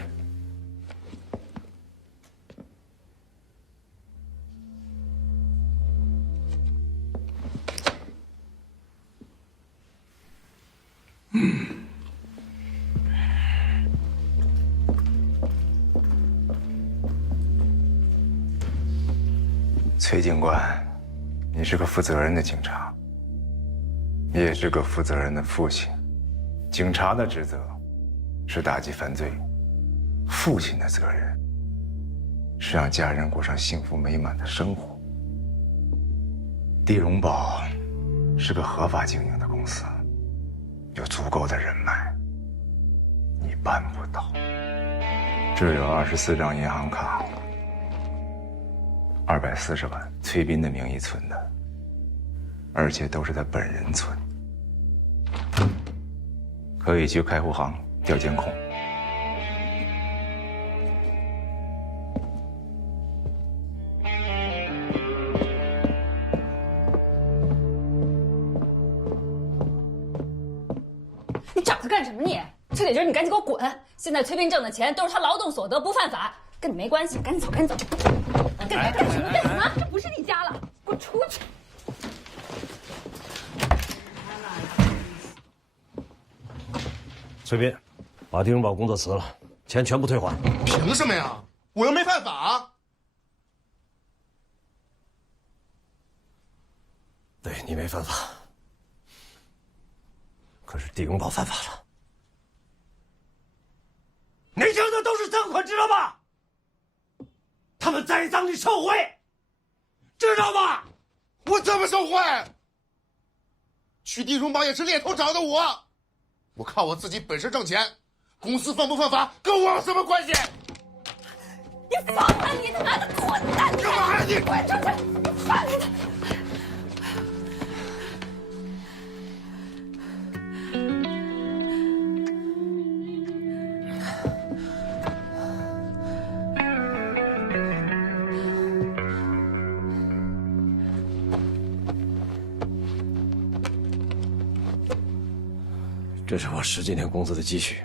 崔警官，你是个负责任的警察。你也是个负责任的父亲，警察的职责是打击犯罪，父亲的责任是让家人过上幸福美满的生活。地荣宝是个合法经营的公司，有足够的人脉，你办不到。这有24张银行卡，240万，崔斌的名义存的。而且都是他本人存，可以去开户行调监控。你找他干什么你？这点劲儿你赶紧给我滚！现在崔斌挣的钱都是他劳动所得，不犯法，跟你没关系，赶紧走，赶紧走！干什么？干什么？这不是你家了，给我出去！崔斌，把地荣宝工作辞了，钱全部退还。凭什么呀？我又没犯法。对，你没犯法，可是地荣宝犯法了。你挣的都是赃款，知道吧？他们栽赃你受贿，知道吧？我怎么受贿？去地荣宝也是猎头找的我。我靠我自己本事挣钱，公司犯不犯法跟我有什么关系？你放了你他妈的混蛋！干嘛呀你？滚出去！你放了他！这是我10几年工资的积蓄，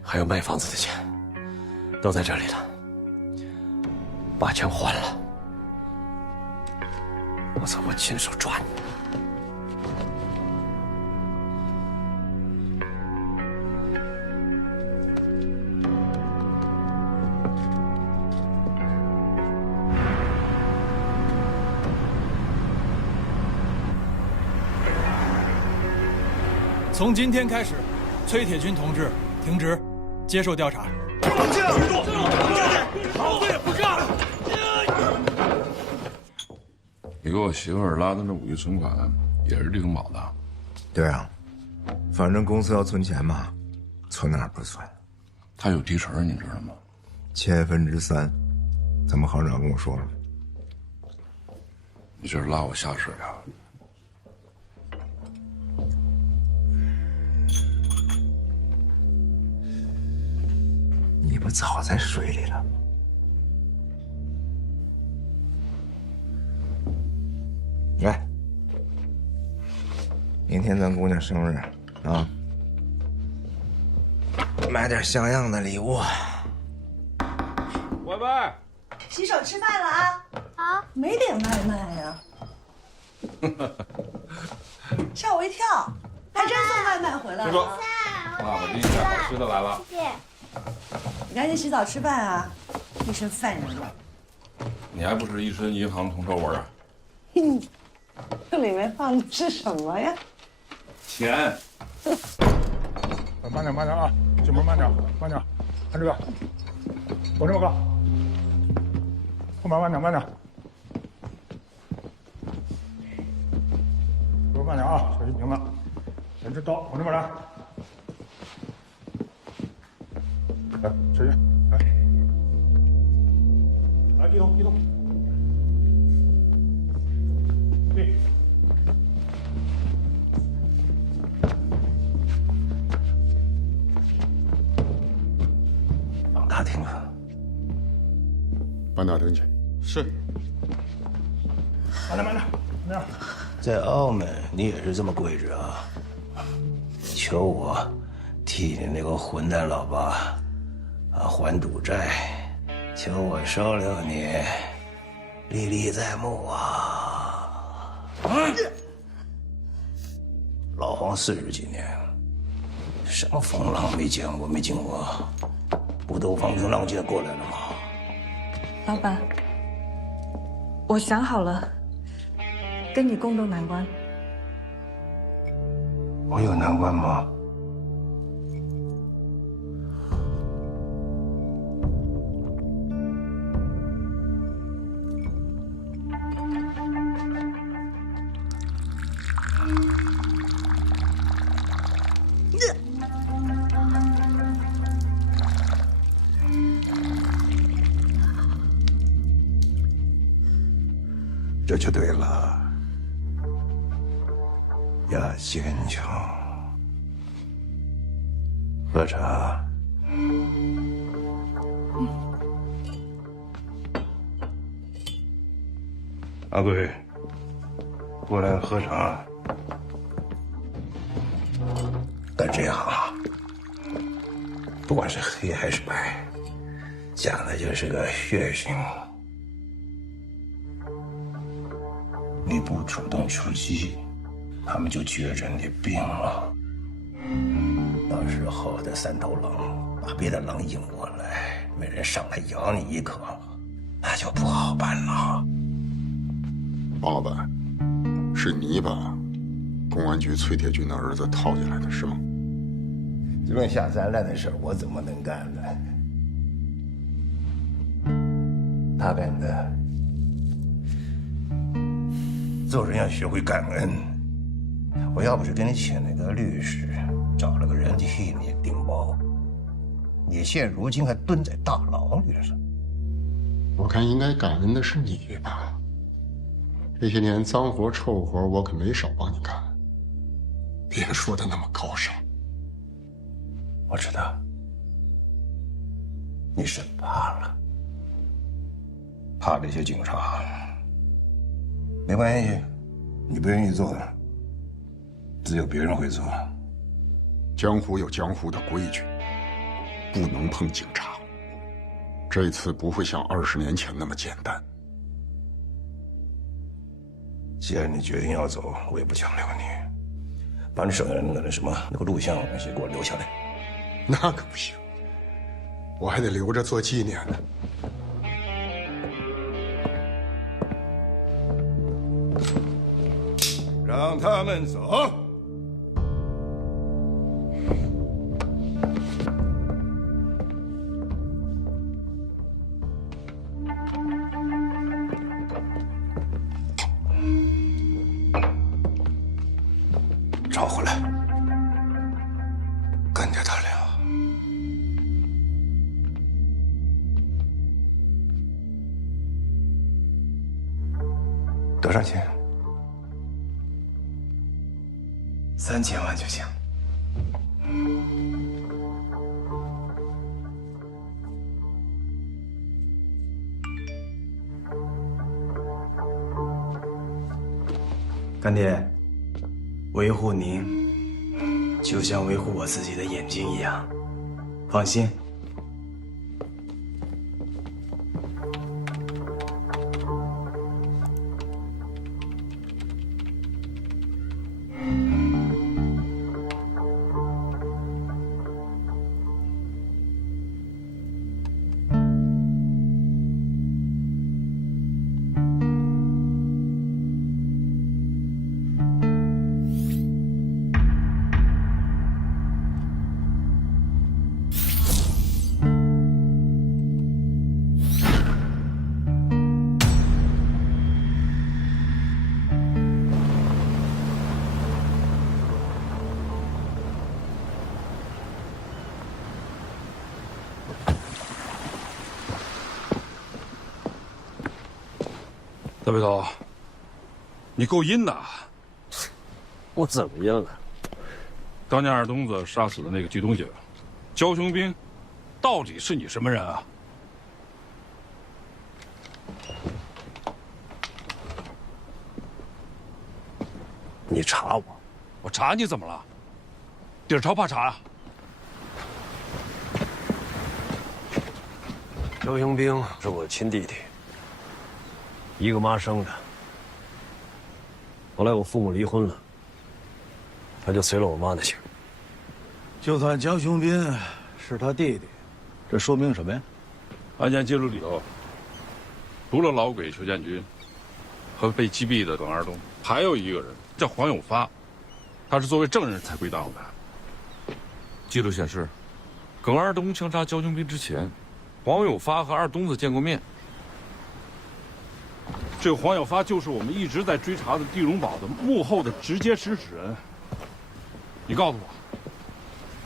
还有卖房子的钱，都在这里了。把钱还了，我操！我亲手抓你！从今天开始，崔铁军同志停职，接受调查。绑架！居住！好子也不干了！你给我媳妇儿拉的那5亿存款，也是领保的。对啊，反正公司要存钱嘛，存哪儿不存？他有提成，你知道吗3%，怎么行长跟我说了？你这是拉我下水啊？你不早在水里了？来，明天咱姑娘生日啊，买点像样的礼物。拜拜。洗手吃饭了啊！啊，没点外卖呀？吓我一跳，还真送外卖回来了。爸爸给你带好吃的来了。谢谢。你赶紧洗澡吃饭啊！一身饭人味。你还不是一身银行铜臭味啊？这里面放的是什么呀？钱。慢点，慢点啊！进门慢点，慢点，看这个，我这么高。后面慢点，慢点。后面慢点啊，小心停了。人这刀往这边来。来，小心，来，来，低头，低头，低。往大厅啊。搬大厅去。是。慢点，慢点，慢点。在澳门，你也是这么规矩啊？求我替你那个混蛋老爸还赌债，求我收留你，历历在目啊！老黄40几年，什么风浪没见过没经过，不都风平浪静过来了吗？老板，我想好了，跟你共度难关。我有难关吗？这就对了，要坚强。喝茶。阿贵，过来喝茶。干这行，不管是黑还是白，讲的就是个血性。你不主动出击，他们就觉着你病了。到时候这3头狼把别的狼引过来，没人上来咬你一口，那就不好办了。王老板，是你把公安局崔铁军的儿子套进来的是吗？论下三滥的事儿，我怎么能干呢？他干的。做人要学会感恩。我要不是给你请了个律师，找了个人替你顶包，你现如今还蹲在大牢里了。我看应该感恩的是你吧？这些年脏活臭活我可没少帮你干，别说的那么高尚。我知道，你是怕了，怕这些警察。没关系，你不愿意做的，只有别人会做。江湖有江湖的规矩，不能碰警察。这次不会像20年前那么简单。既然你决定要走，我也不强留你。把你手上的那什么那个录像那些给我留下来。那可不行，我还得留着做纪念呢。让他们走。跟着他俩。多少钱？3000万就行。干爹，维护您，就像维护我自己的眼睛一样，放心。大背头，你够阴的。我怎么阴了？当年二东子杀死的那个剧东家，焦雄兵，到底是你什么人啊？你查我？我查你怎么了？底儿朝怕查啊？焦雄兵是我亲弟弟，一个妈生的。后来我父母离婚了，他就随了我妈的姓。就算焦雄兵是他弟弟，这说明什么呀？案件记录里头，除了老鬼邱建军和被击毙的耿二东，还有一个人叫黄永发，他是作为证人才归档的。记录显示，耿二东枪杀焦雄兵之前，黄永发和二东子见过面。这个黄永发就是我们一直在追查的地荣堡的幕后的直接指使人。你告诉我，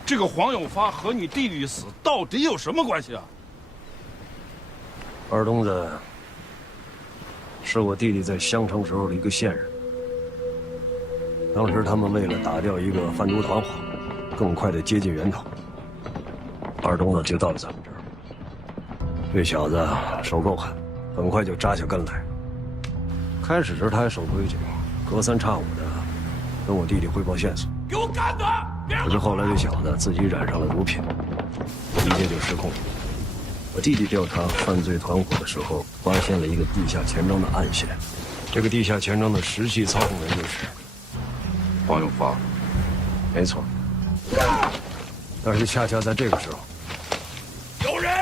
这个黄永发和你弟弟死到底有什么关系啊？二东子是我弟弟在襄城时候的一个线人，当时他们为了打掉一个贩毒团伙，更快的接近源头，二东子就到了咱们这儿。这小子手够狠，很快就扎下根来。开始时他还守规矩，隔三差五的跟我弟弟汇报线索。给我干他！可是后来这小子自己染上了毒品，一切就失控了。我弟弟调查犯罪团伙的时候，发现了一个地下钱庄的暗线。这个地下钱庄的实际操控人就是黄永发。没错。但是恰恰在这个时候，有人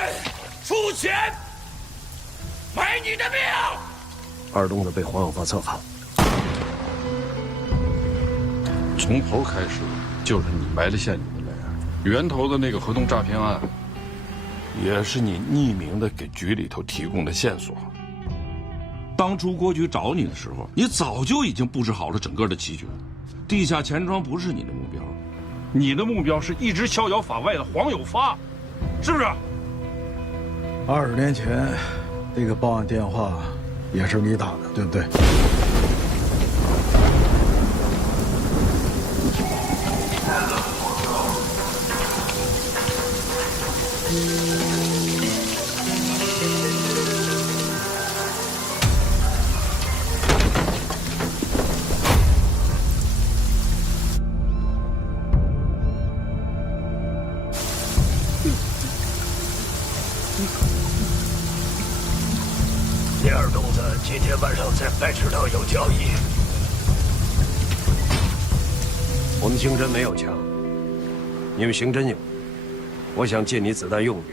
出钱买你的命！二东子被黄永发策反。从头开始就是你埋了陷阱的人，源头的那个合同诈骗案，也是你匿名的给局里头提供的线索。当初郭局找你的时候，你早就已经布置好了整个的棋局。地下钱庄不是你的目标，你的目标是一直逍遥法外的黄永发，是不是？20年前，那个报案电话也是你打的，对不对？你二东子今天晚上在白池塘有交易。我们刑侦没有枪，你们刑侦有，我想借你子弹用用。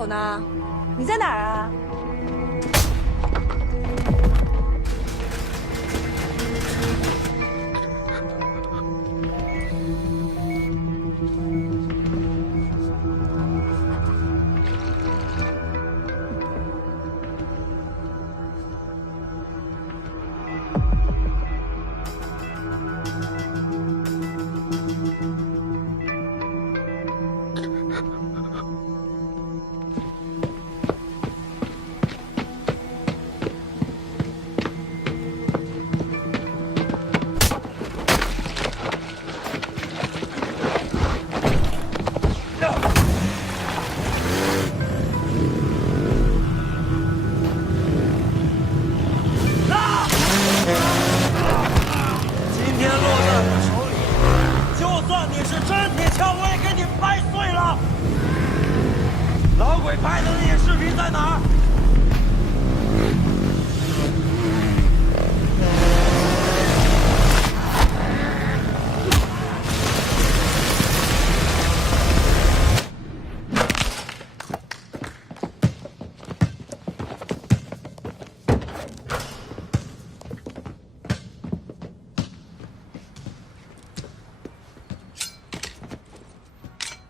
口呢？你在哪儿啊？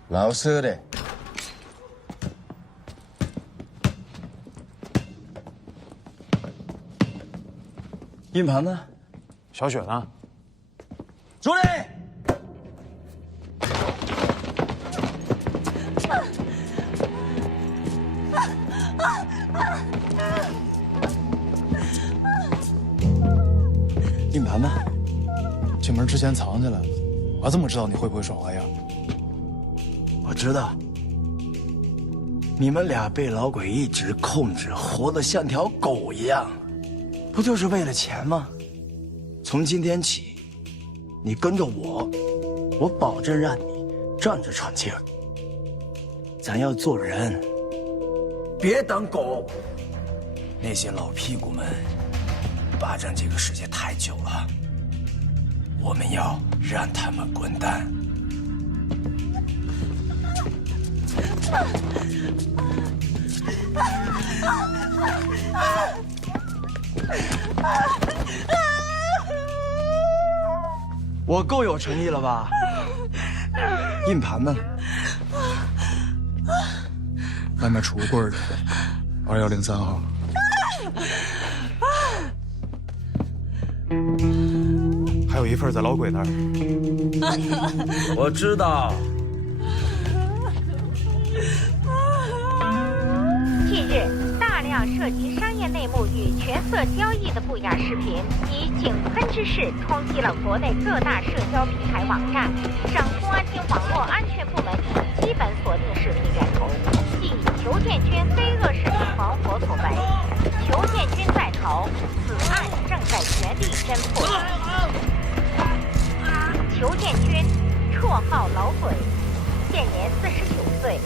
老舍的。硬盘呢？小雪呢？助理。硬盘呢？进门之前藏起来了。我怎么知道你会不会耍花样？我知道，你们俩被老鬼一直控制，活得像条狗一样，不就是为了钱吗？从今天起，你跟着我，我保证让你赚着喘气儿。咱要做人，别当狗。那些老屁股们霸占这个世界太久了，我们要让他们滚蛋。我够有诚意了吧？硬盘呢？外面橱柜里，2103号。还有一份在老鬼那儿。我知道。近日，大量涉及商业内幕与权色交易的不雅视频，以井喷之势冲击了国内各大社交平台网站。省公安厅网络安全部门已基本锁定视频源头，系裘建军非恶视频防火所为。裘建军在逃，此案正在全力侦破。裘建军，绰号老鬼，现年49岁，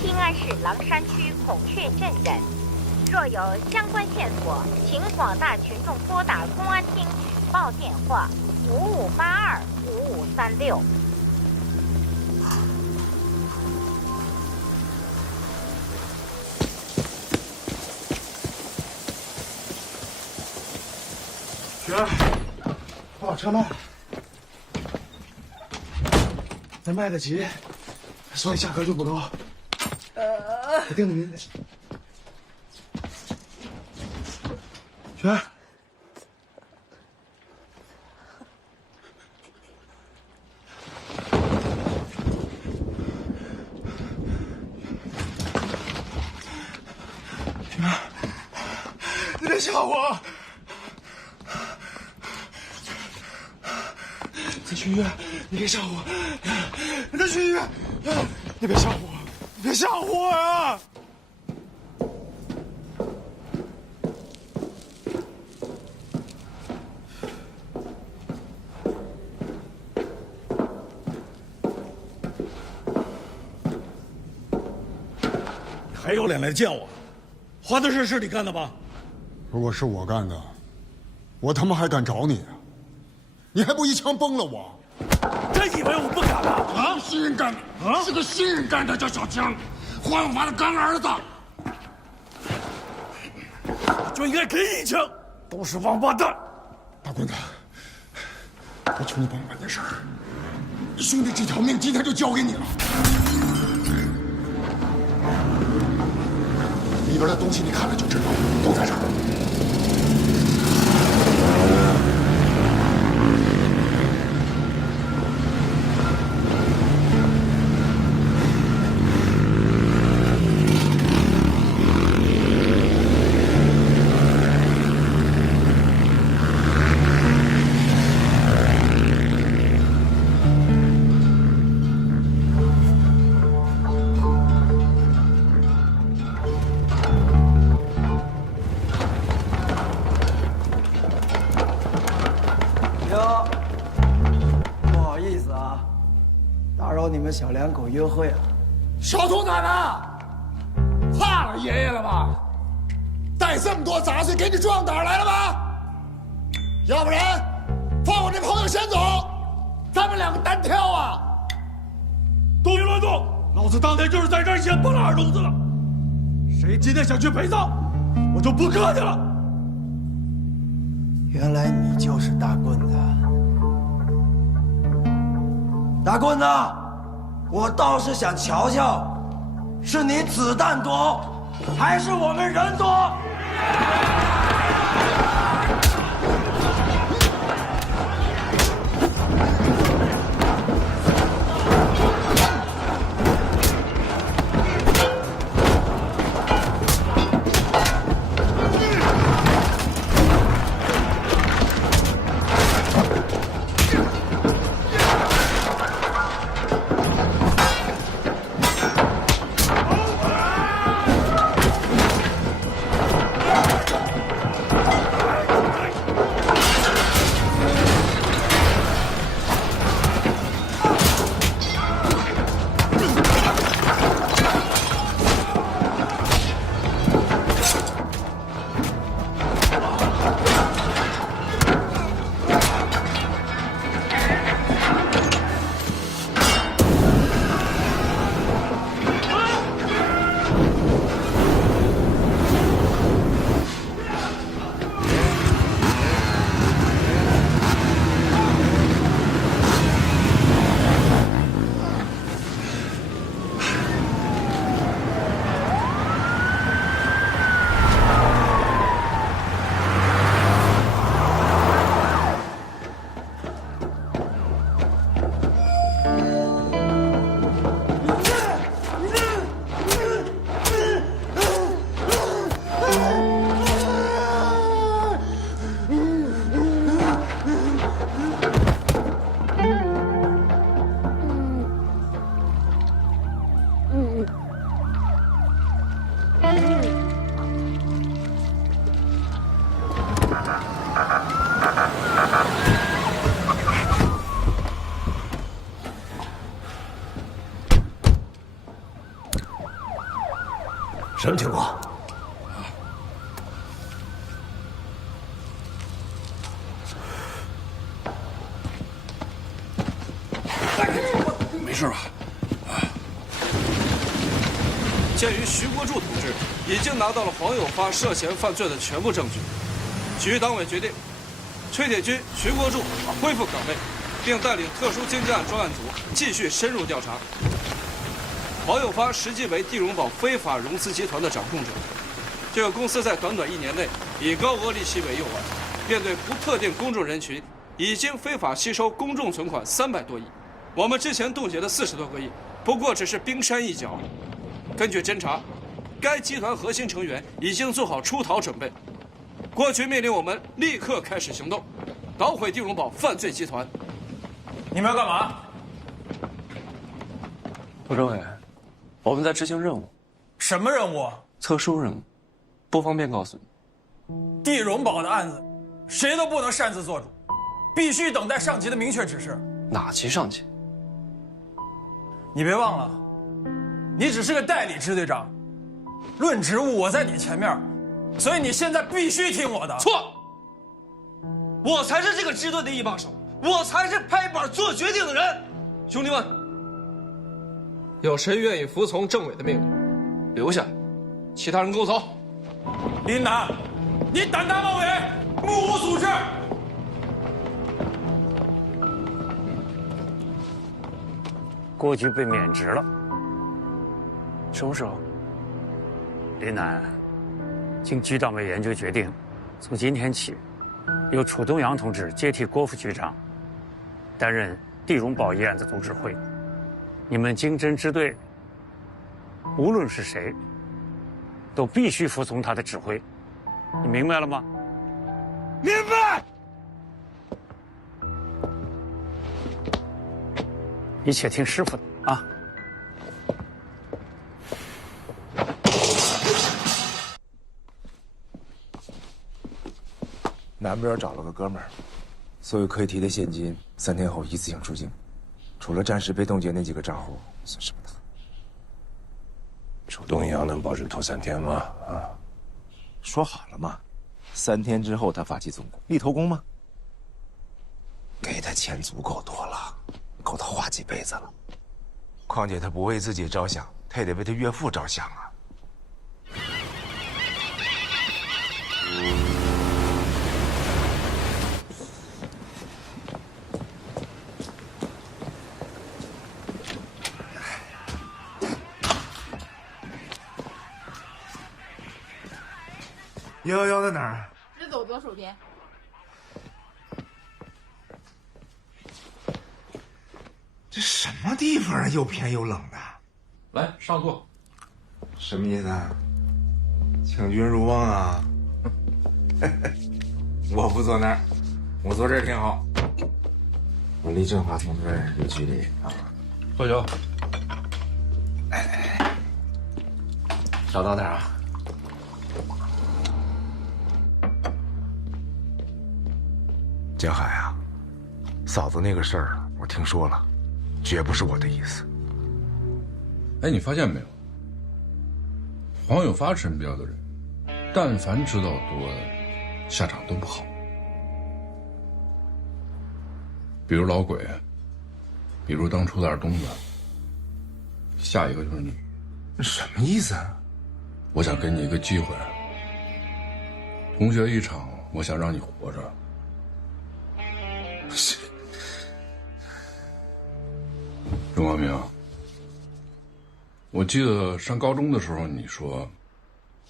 新安市狼山区孔雀镇人。若有相关线索，请广大群众拨打公安厅举报电话55825536。雪儿，我把车卖了，咱卖得起，所以价格就不高。我定您。雪儿，雪儿，你别吓我！再去医院，你别吓我！你再去医院，你别吓我！你别吓我呀！还有脸来见我？花的事是你干的吧？如果是我干的，我他妈还敢找你啊？你还不一枪崩了我？真以为我不敢啊？新人干的啊，是个新人干的，叫小江。黄永发的干儿子，就应该给你一枪，都是王八蛋！大棍子，我求你帮我办点事儿，兄弟这条命今天就交给你了。里边的东西你看了就知道，都在这儿。你们小两口约会了，小兔崽子，怕了爷爷了吧？带这么多杂碎给你壮胆来了吧？要不然放我这朋友先走，咱们两个单挑啊！都别乱动，老子当天就是在这儿先剥了耳聋子了。谁今天想去陪葬，我就不客气了。原来你就是大棍子，大棍子。我倒是想瞧瞧，是你子弹多，还是我们人多？什么情况？没事吧？鉴于徐国柱同志已经拿到了黄有发涉嫌犯罪的全部证据，体育党委决定，崔铁军、徐国柱恢复岗位，并带领特殊经侦案专案组继续深入调查。黄有发实际为地荣宝非法融资集团的掌控者，这个公司在短短1年内以高额利息为诱饵，便对不特定公众人群已经非法吸收公众存款300多亿。我们之前冻结的40多个亿，不过只是冰山一角。根据侦查，该集团核心成员已经做好出逃准备。国局命令我们立刻开始行动，捣毁地荣宝犯罪集团。你们要干嘛？副政委，我们在执行任务。什么任务？特殊任务，不方便告诉你。地荣宝的案子，谁都不能擅自做主，必须等待上级的明确指示。哪级上级？你别忘了，你只是个代理支队长，论职务我在你前面，所以你现在必须听我的。错，我才是这个支队的一把手，我才是拍板做决定的人。兄弟们，有谁愿意服从政委的命令？留下，其他人跟我走。林楠，你胆大妄为，目无组织。郭局被免职了。什么时候？林楠，经局党委研究决定，从今天起，由楚东阳同志接替郭副局长，担任地荣堡一案的总指挥。你们经侦支队，无论是谁，都必须服从他的指挥。你明白了吗？明白。一切听师傅的啊！南边找了个哥们儿，所有可以提的现金3天后一次性出境，除了暂时被冻结那几个账户，损失不大。楚东阳能保证拖3天吗？啊，说好了嘛，3天之后他发起总攻，立头功吗？给他钱足够多了，够他花几辈子了。况且他不为自己着想，他也得为他岳父着想啊。111在哪儿？直走左手边。这什么地方啊？又偏又冷的。来，上座。什么意思啊？请君入瓮啊？我不坐那儿，我坐这儿挺好。我离振华同志有距离啊。喝酒。少倒点啊。江海啊，嫂子那个事儿我听说了，绝不是我的意思。哎，你发现没有？黄有发身边的人，但凡知道多，下场都不好。比如老鬼，比如当初的二东子，下一个就是你。什么意思啊？我想给你一个机会，同学一场，我想让你活着。钟光明，我记得上高中的时候，你说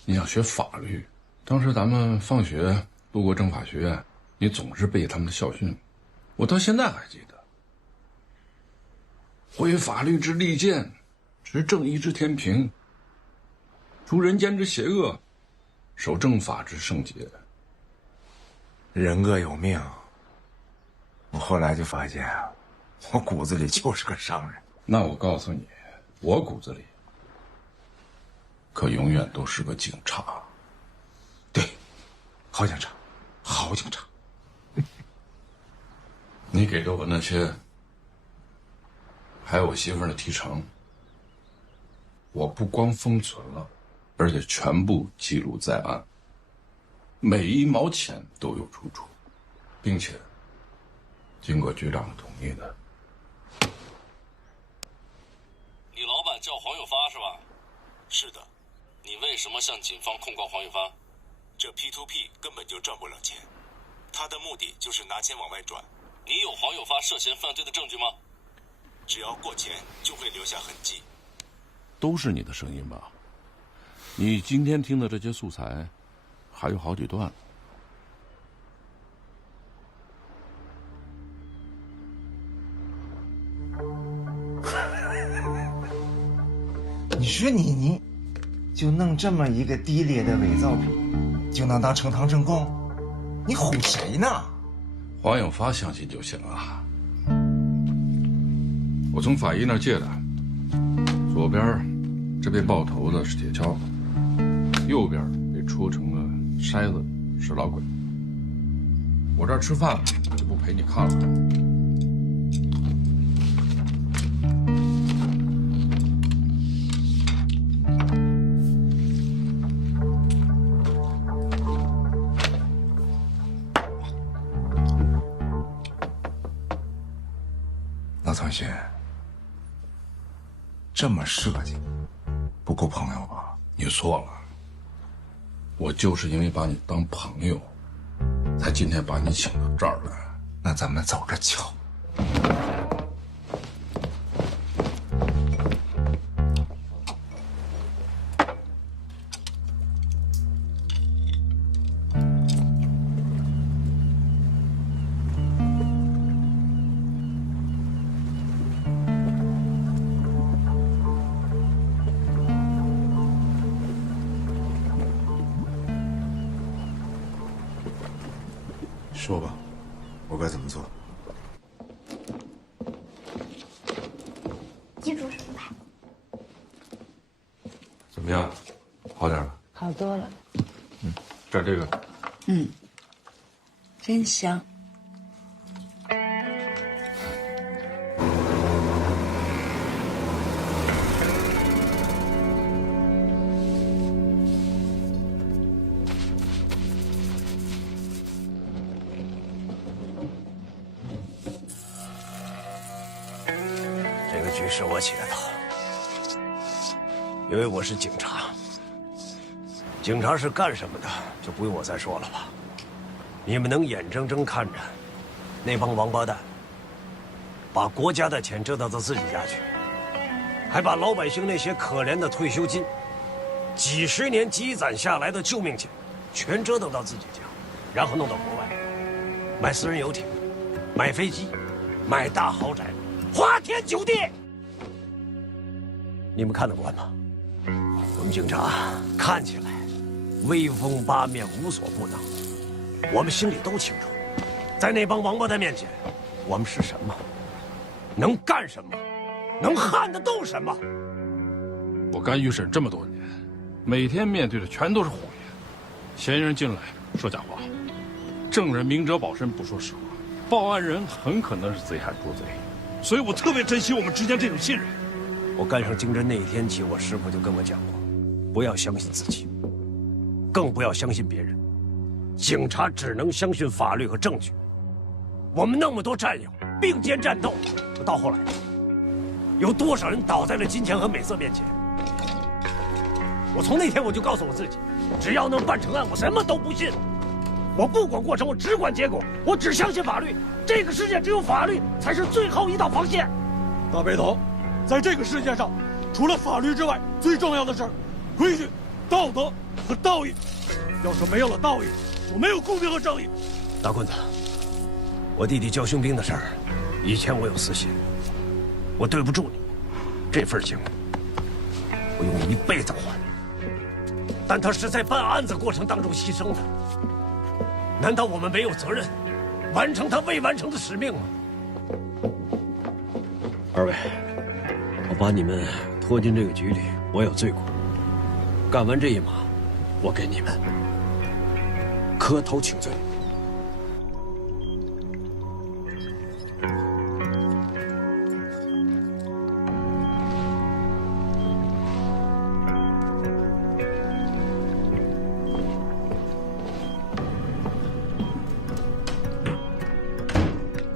你想学法律。当时咱们放学路过政法学院，你总是背他们的校训，我到现在还记得。挥法律之利剑，执正义之天平，除人间之邪恶，守正法之圣洁。人各有命。我后来就发现啊，我骨子里就是个商人。那我告诉你，我骨子里可永远都是个警察。对，好警察，好警察。你给的我那些，还有我媳妇儿的提成，我不光封存了，而且全部记录在案，每一毛钱都有出处，并且经过局长同意的。你老板叫黄有发是吧？是的。你为什么向警方控告黄有发？这 P2P 根本就赚不了钱，他的目的就是拿钱往外转。你有黄有发涉嫌犯罪的证据吗？只要过钱，就会留下痕迹。都是你的声音吧？你今天听的这些素材，还有好几段。你说你就弄这么一个低劣的伪造品，就能当呈堂证供？你唬谁呢？黄有发相信就行了。我从法医那儿借的，左边这被爆头的是铁锹，右边被戳成了筛子是老鬼。我这儿吃饭就不陪你看了。老同学，这么设计，不够朋友吧？你错了，我就是因为把你当朋友，才今天把你请到这儿来。那咱们走着瞧。说吧，我该怎么做？记住什么牌？怎么样？好点了？好多了。蘸这个。真香。这个局是我起的，因为我是警察。警察是干什么的，就不用我再说了吧。你们能眼睁睁看着那帮王八蛋把国家的钱折腾到自己家去，还把老百姓那些可怜的退休金、几十年积攒下来的救命钱，全折腾到自己家，然后弄到国外，买私人游艇，买飞机，买大豪宅，花天酒地，你们看得惯吗？我们警察看起来威风八面，无所不能，我们心里都清楚，在那帮王八蛋面前，我们是什么，能干什么，能撼得动什么？我干预审这么多年，每天面对的全都是谎言，嫌疑人进来说假话，证人明哲保身不说实话，报案人很可能是贼喊捉贼，所以我特别珍惜我们之间这种信任。我干上经侦那一天起，我师傅就跟我讲过，不要相信自己，更不要相信别人。警察只能相信法律和证据。我们那么多战友并肩战斗，到后来，有多少人倒在了金钱和美色面前？我从那天我就告诉我自己，只要能办成案，我什么都不信。我不管过程，我只管结果，我只相信法律。这个世界只有法律才是最后一道防线。大背头，在这个世界上，除了法律之外，最重要的是规矩、道德和道义。要是没有了道义，就没有公平和正义。大棍子，我弟弟教训兵的事儿，以前我有私心，我对不住你，这份情我用一辈子还。但他是在办案子过程当中牺牲的，难道我们没有责任完成他未完成的使命吗？二位，我把你们拖进这个局里，我有罪过。干完这一码，我给你们磕头请罪。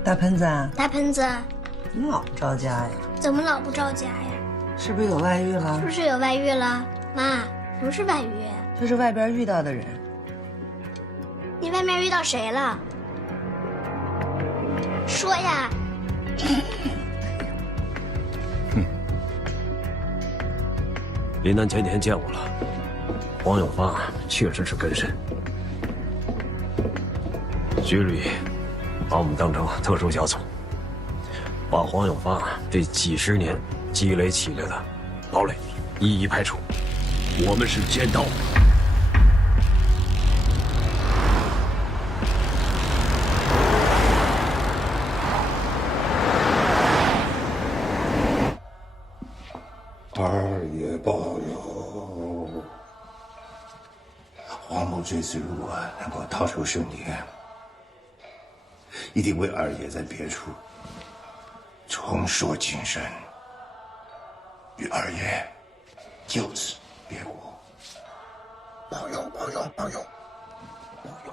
大盆子啊，大盆子，你老不着家呀？怎么老不着家呀？是不是有外遇了？是不是有外遇了？妈，什么是外遇？就是外边遇到的人。你外面遇到谁了？说呀！林丹前天见我了，黄永发确实是根深，局里把我们当成特殊小组，把黄永发这几十年积累起来的堡垒一一排除。我们是尖刀。二爷保佑！黄某这次如果能够逃出生天，一定为二爷在别处重塑精神，与二爷就此别过。保佑！保佑！保佑！保佑！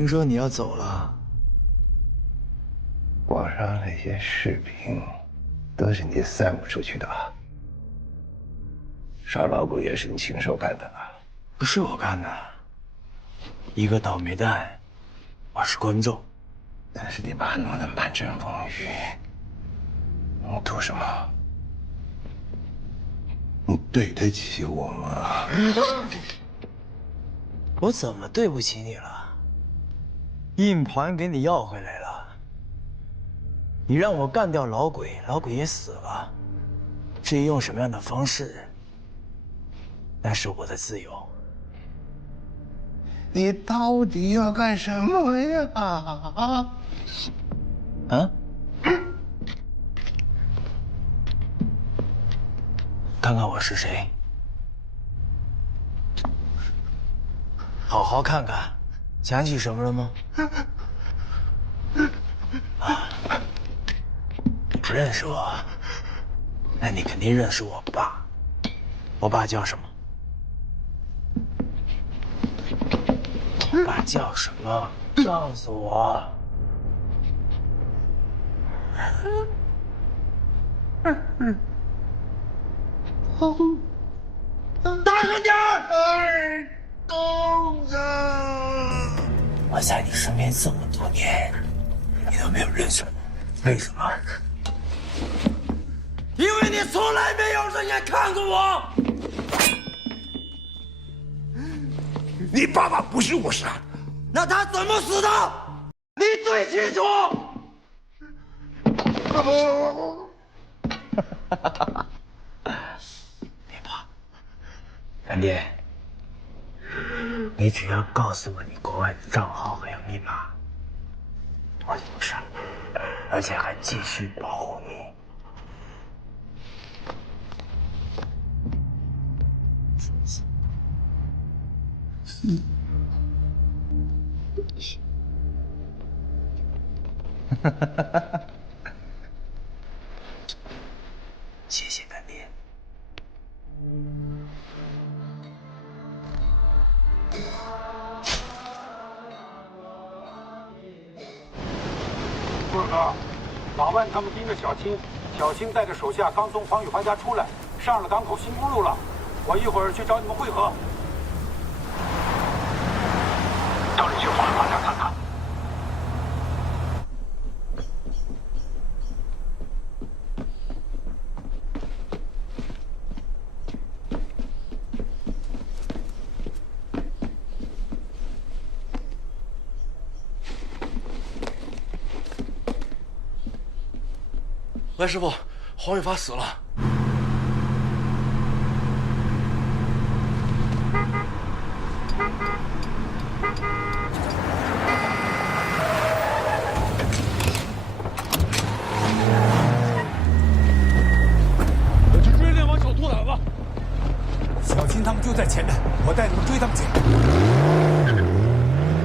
听说你要走了，网上那些视频都是你散布出去的。杀老鬼也是你亲手干的啊？不是我干的，一个倒霉蛋，我是观众。但是你把他弄得满城风雨，你图什么？你对得起我吗？我怎么对不起你了？硬盘给你要回来了，你让我干掉老鬼，老鬼也死了。至于用什么样的方式，那是我的自由。你到底要干什么呀？啊？看看我是谁，好好看看，想起什么了吗？啊，不认识我？那你肯定认识我爸。我爸叫什么？我爸叫什么？告诉我。大声点儿！公子，我在你身边这么多年，你都没有认识我，为什么？因为你从来没有正眼看过我。你爸爸不是我杀的，那他怎么死的？你最清楚。别怕，干爹，你只要告诉我你国外的账号还有密码，我就不杀，而且还继续保护你。谢谢干爹。棍哥，老万他们盯着小青，小青带着手下刚从黄雨华家出来，上了港口新公路了。我一会儿去找你们会合。到你去黄雨华家看看。来，师傅，黄雨发死了。我去追猎王小兔崽子。小青他们就在前面，我带你们追他们去。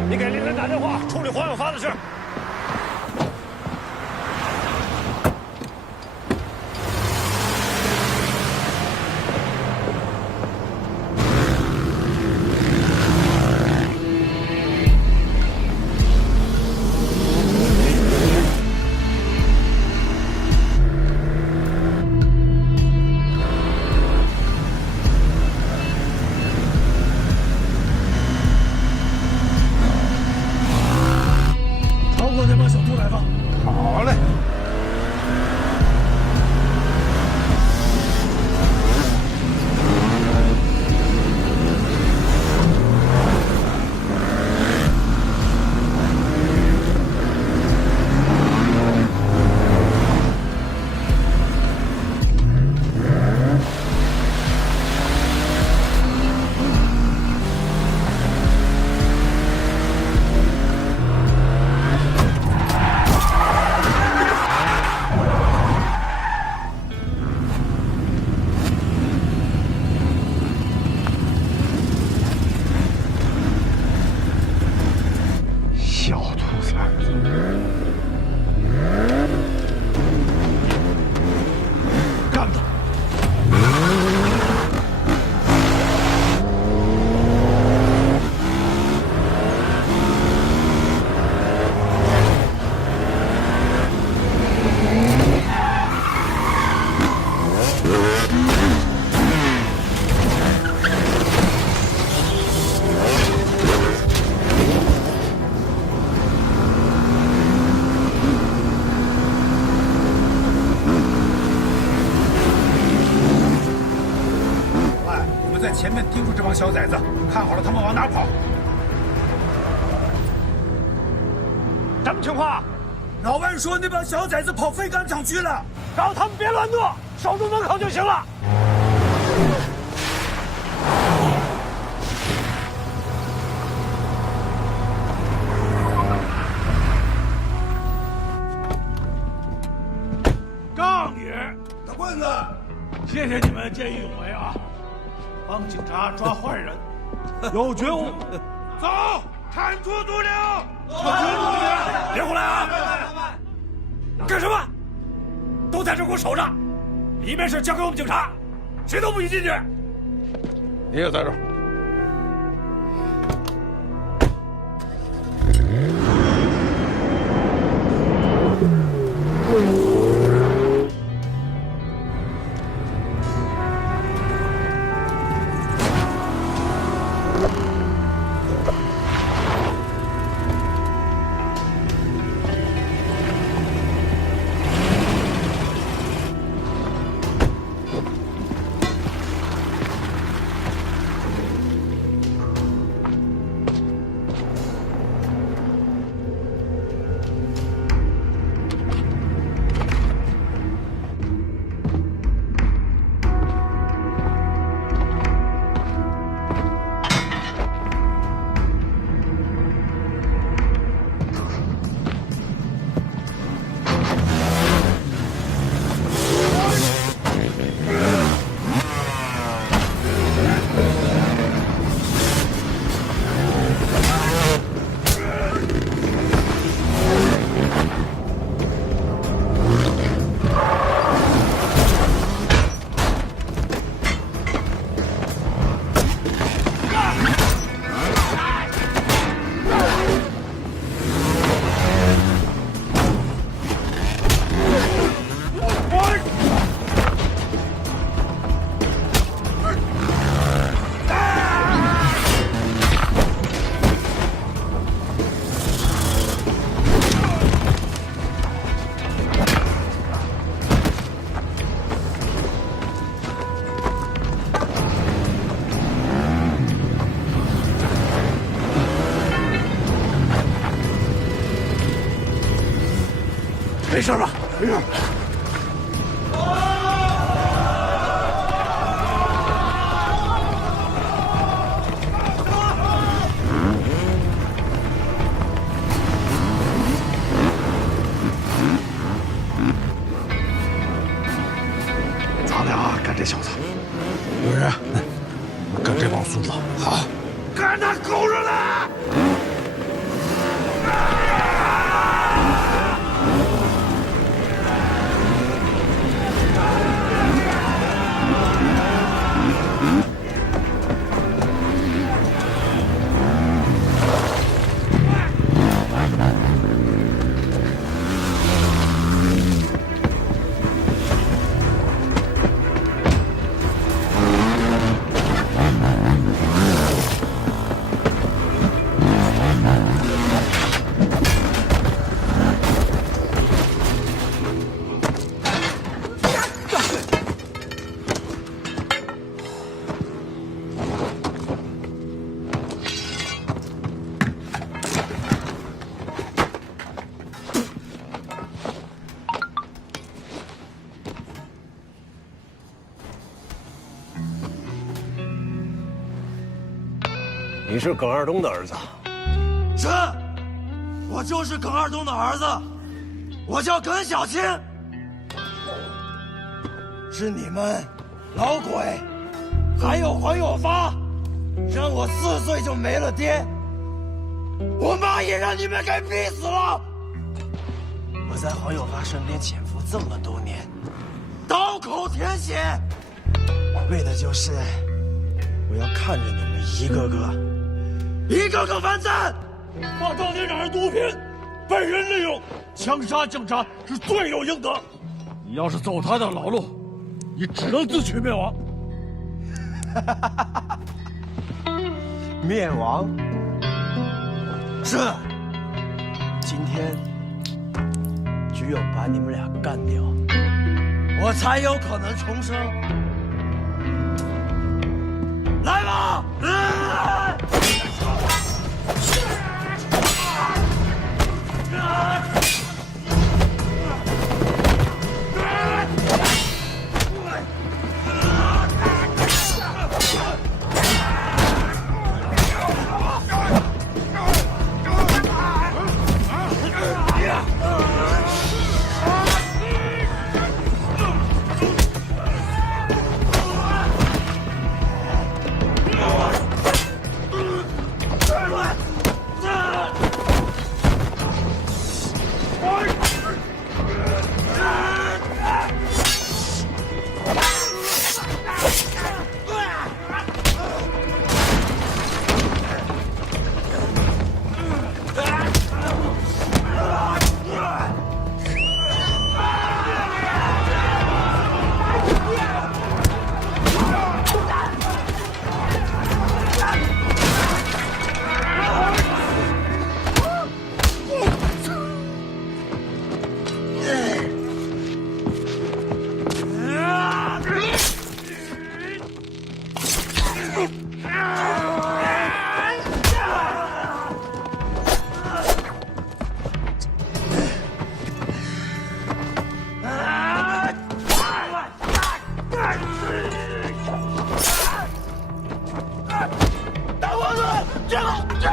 你给林晨打电话，处理黄永发的事。们在前面盯住这帮小崽子，看好了他们往哪跑。什么情况？老万说那帮小崽子跑废钢厂去了，让他们别乱动，守住门口就行了。杠爷，大棍子，谢谢你们见义勇为啊，帮警察抓坏人，有觉悟。走，铲除毒瘤！别胡来啊！干什么？都在这给我守着，里面事交给我们警察，谁都不许进去。你也在这儿。没事吧？没事。咱俩干这小子。有人，跟这帮孙子好，干他狗日的！你是耿二东的儿子？是，我就是耿二东的儿子，我叫耿小青。是你们老鬼，还有黄有发，让我4岁就没了爹，我妈也让你们给逼死了。我在黄有发身边潜伏这么多年，刀口舔血，为的就是我要看着你们一个个完蛋！把当年让人毒品被人利用，枪杀警察是罪有应得。你要是走他的老路，你只能自取灭亡。灭亡？是。今天只有把你们俩干掉，我才有可能重生。这个这。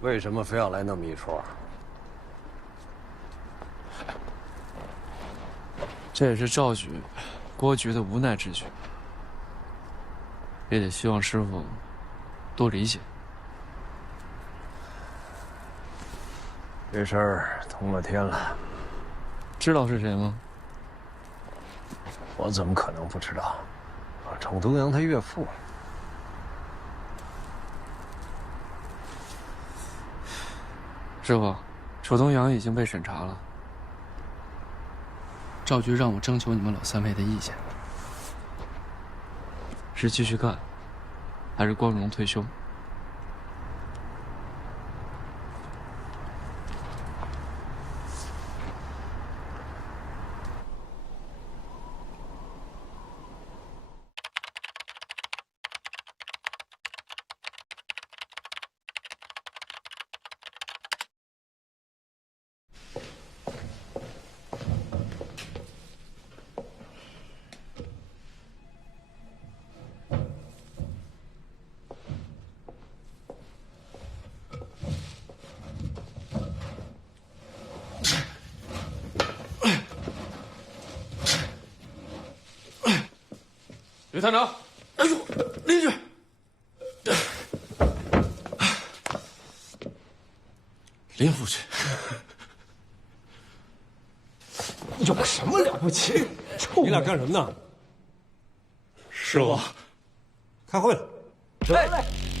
为什么非要来那么一出？这也是赵局、郭局的无奈之举，也得希望师傅多理解。这事儿通了天了，知道是谁吗？我怎么可能不知道？楚东阳他岳父。师傅，楚东阳已经被审查了。赵局让我征求你们老三位的意见，是继续干，还是光荣退休？刘探长，哎呦，邻居，林夫君，有什么了不起？你俩干什么呢？师傅，开会了。哎。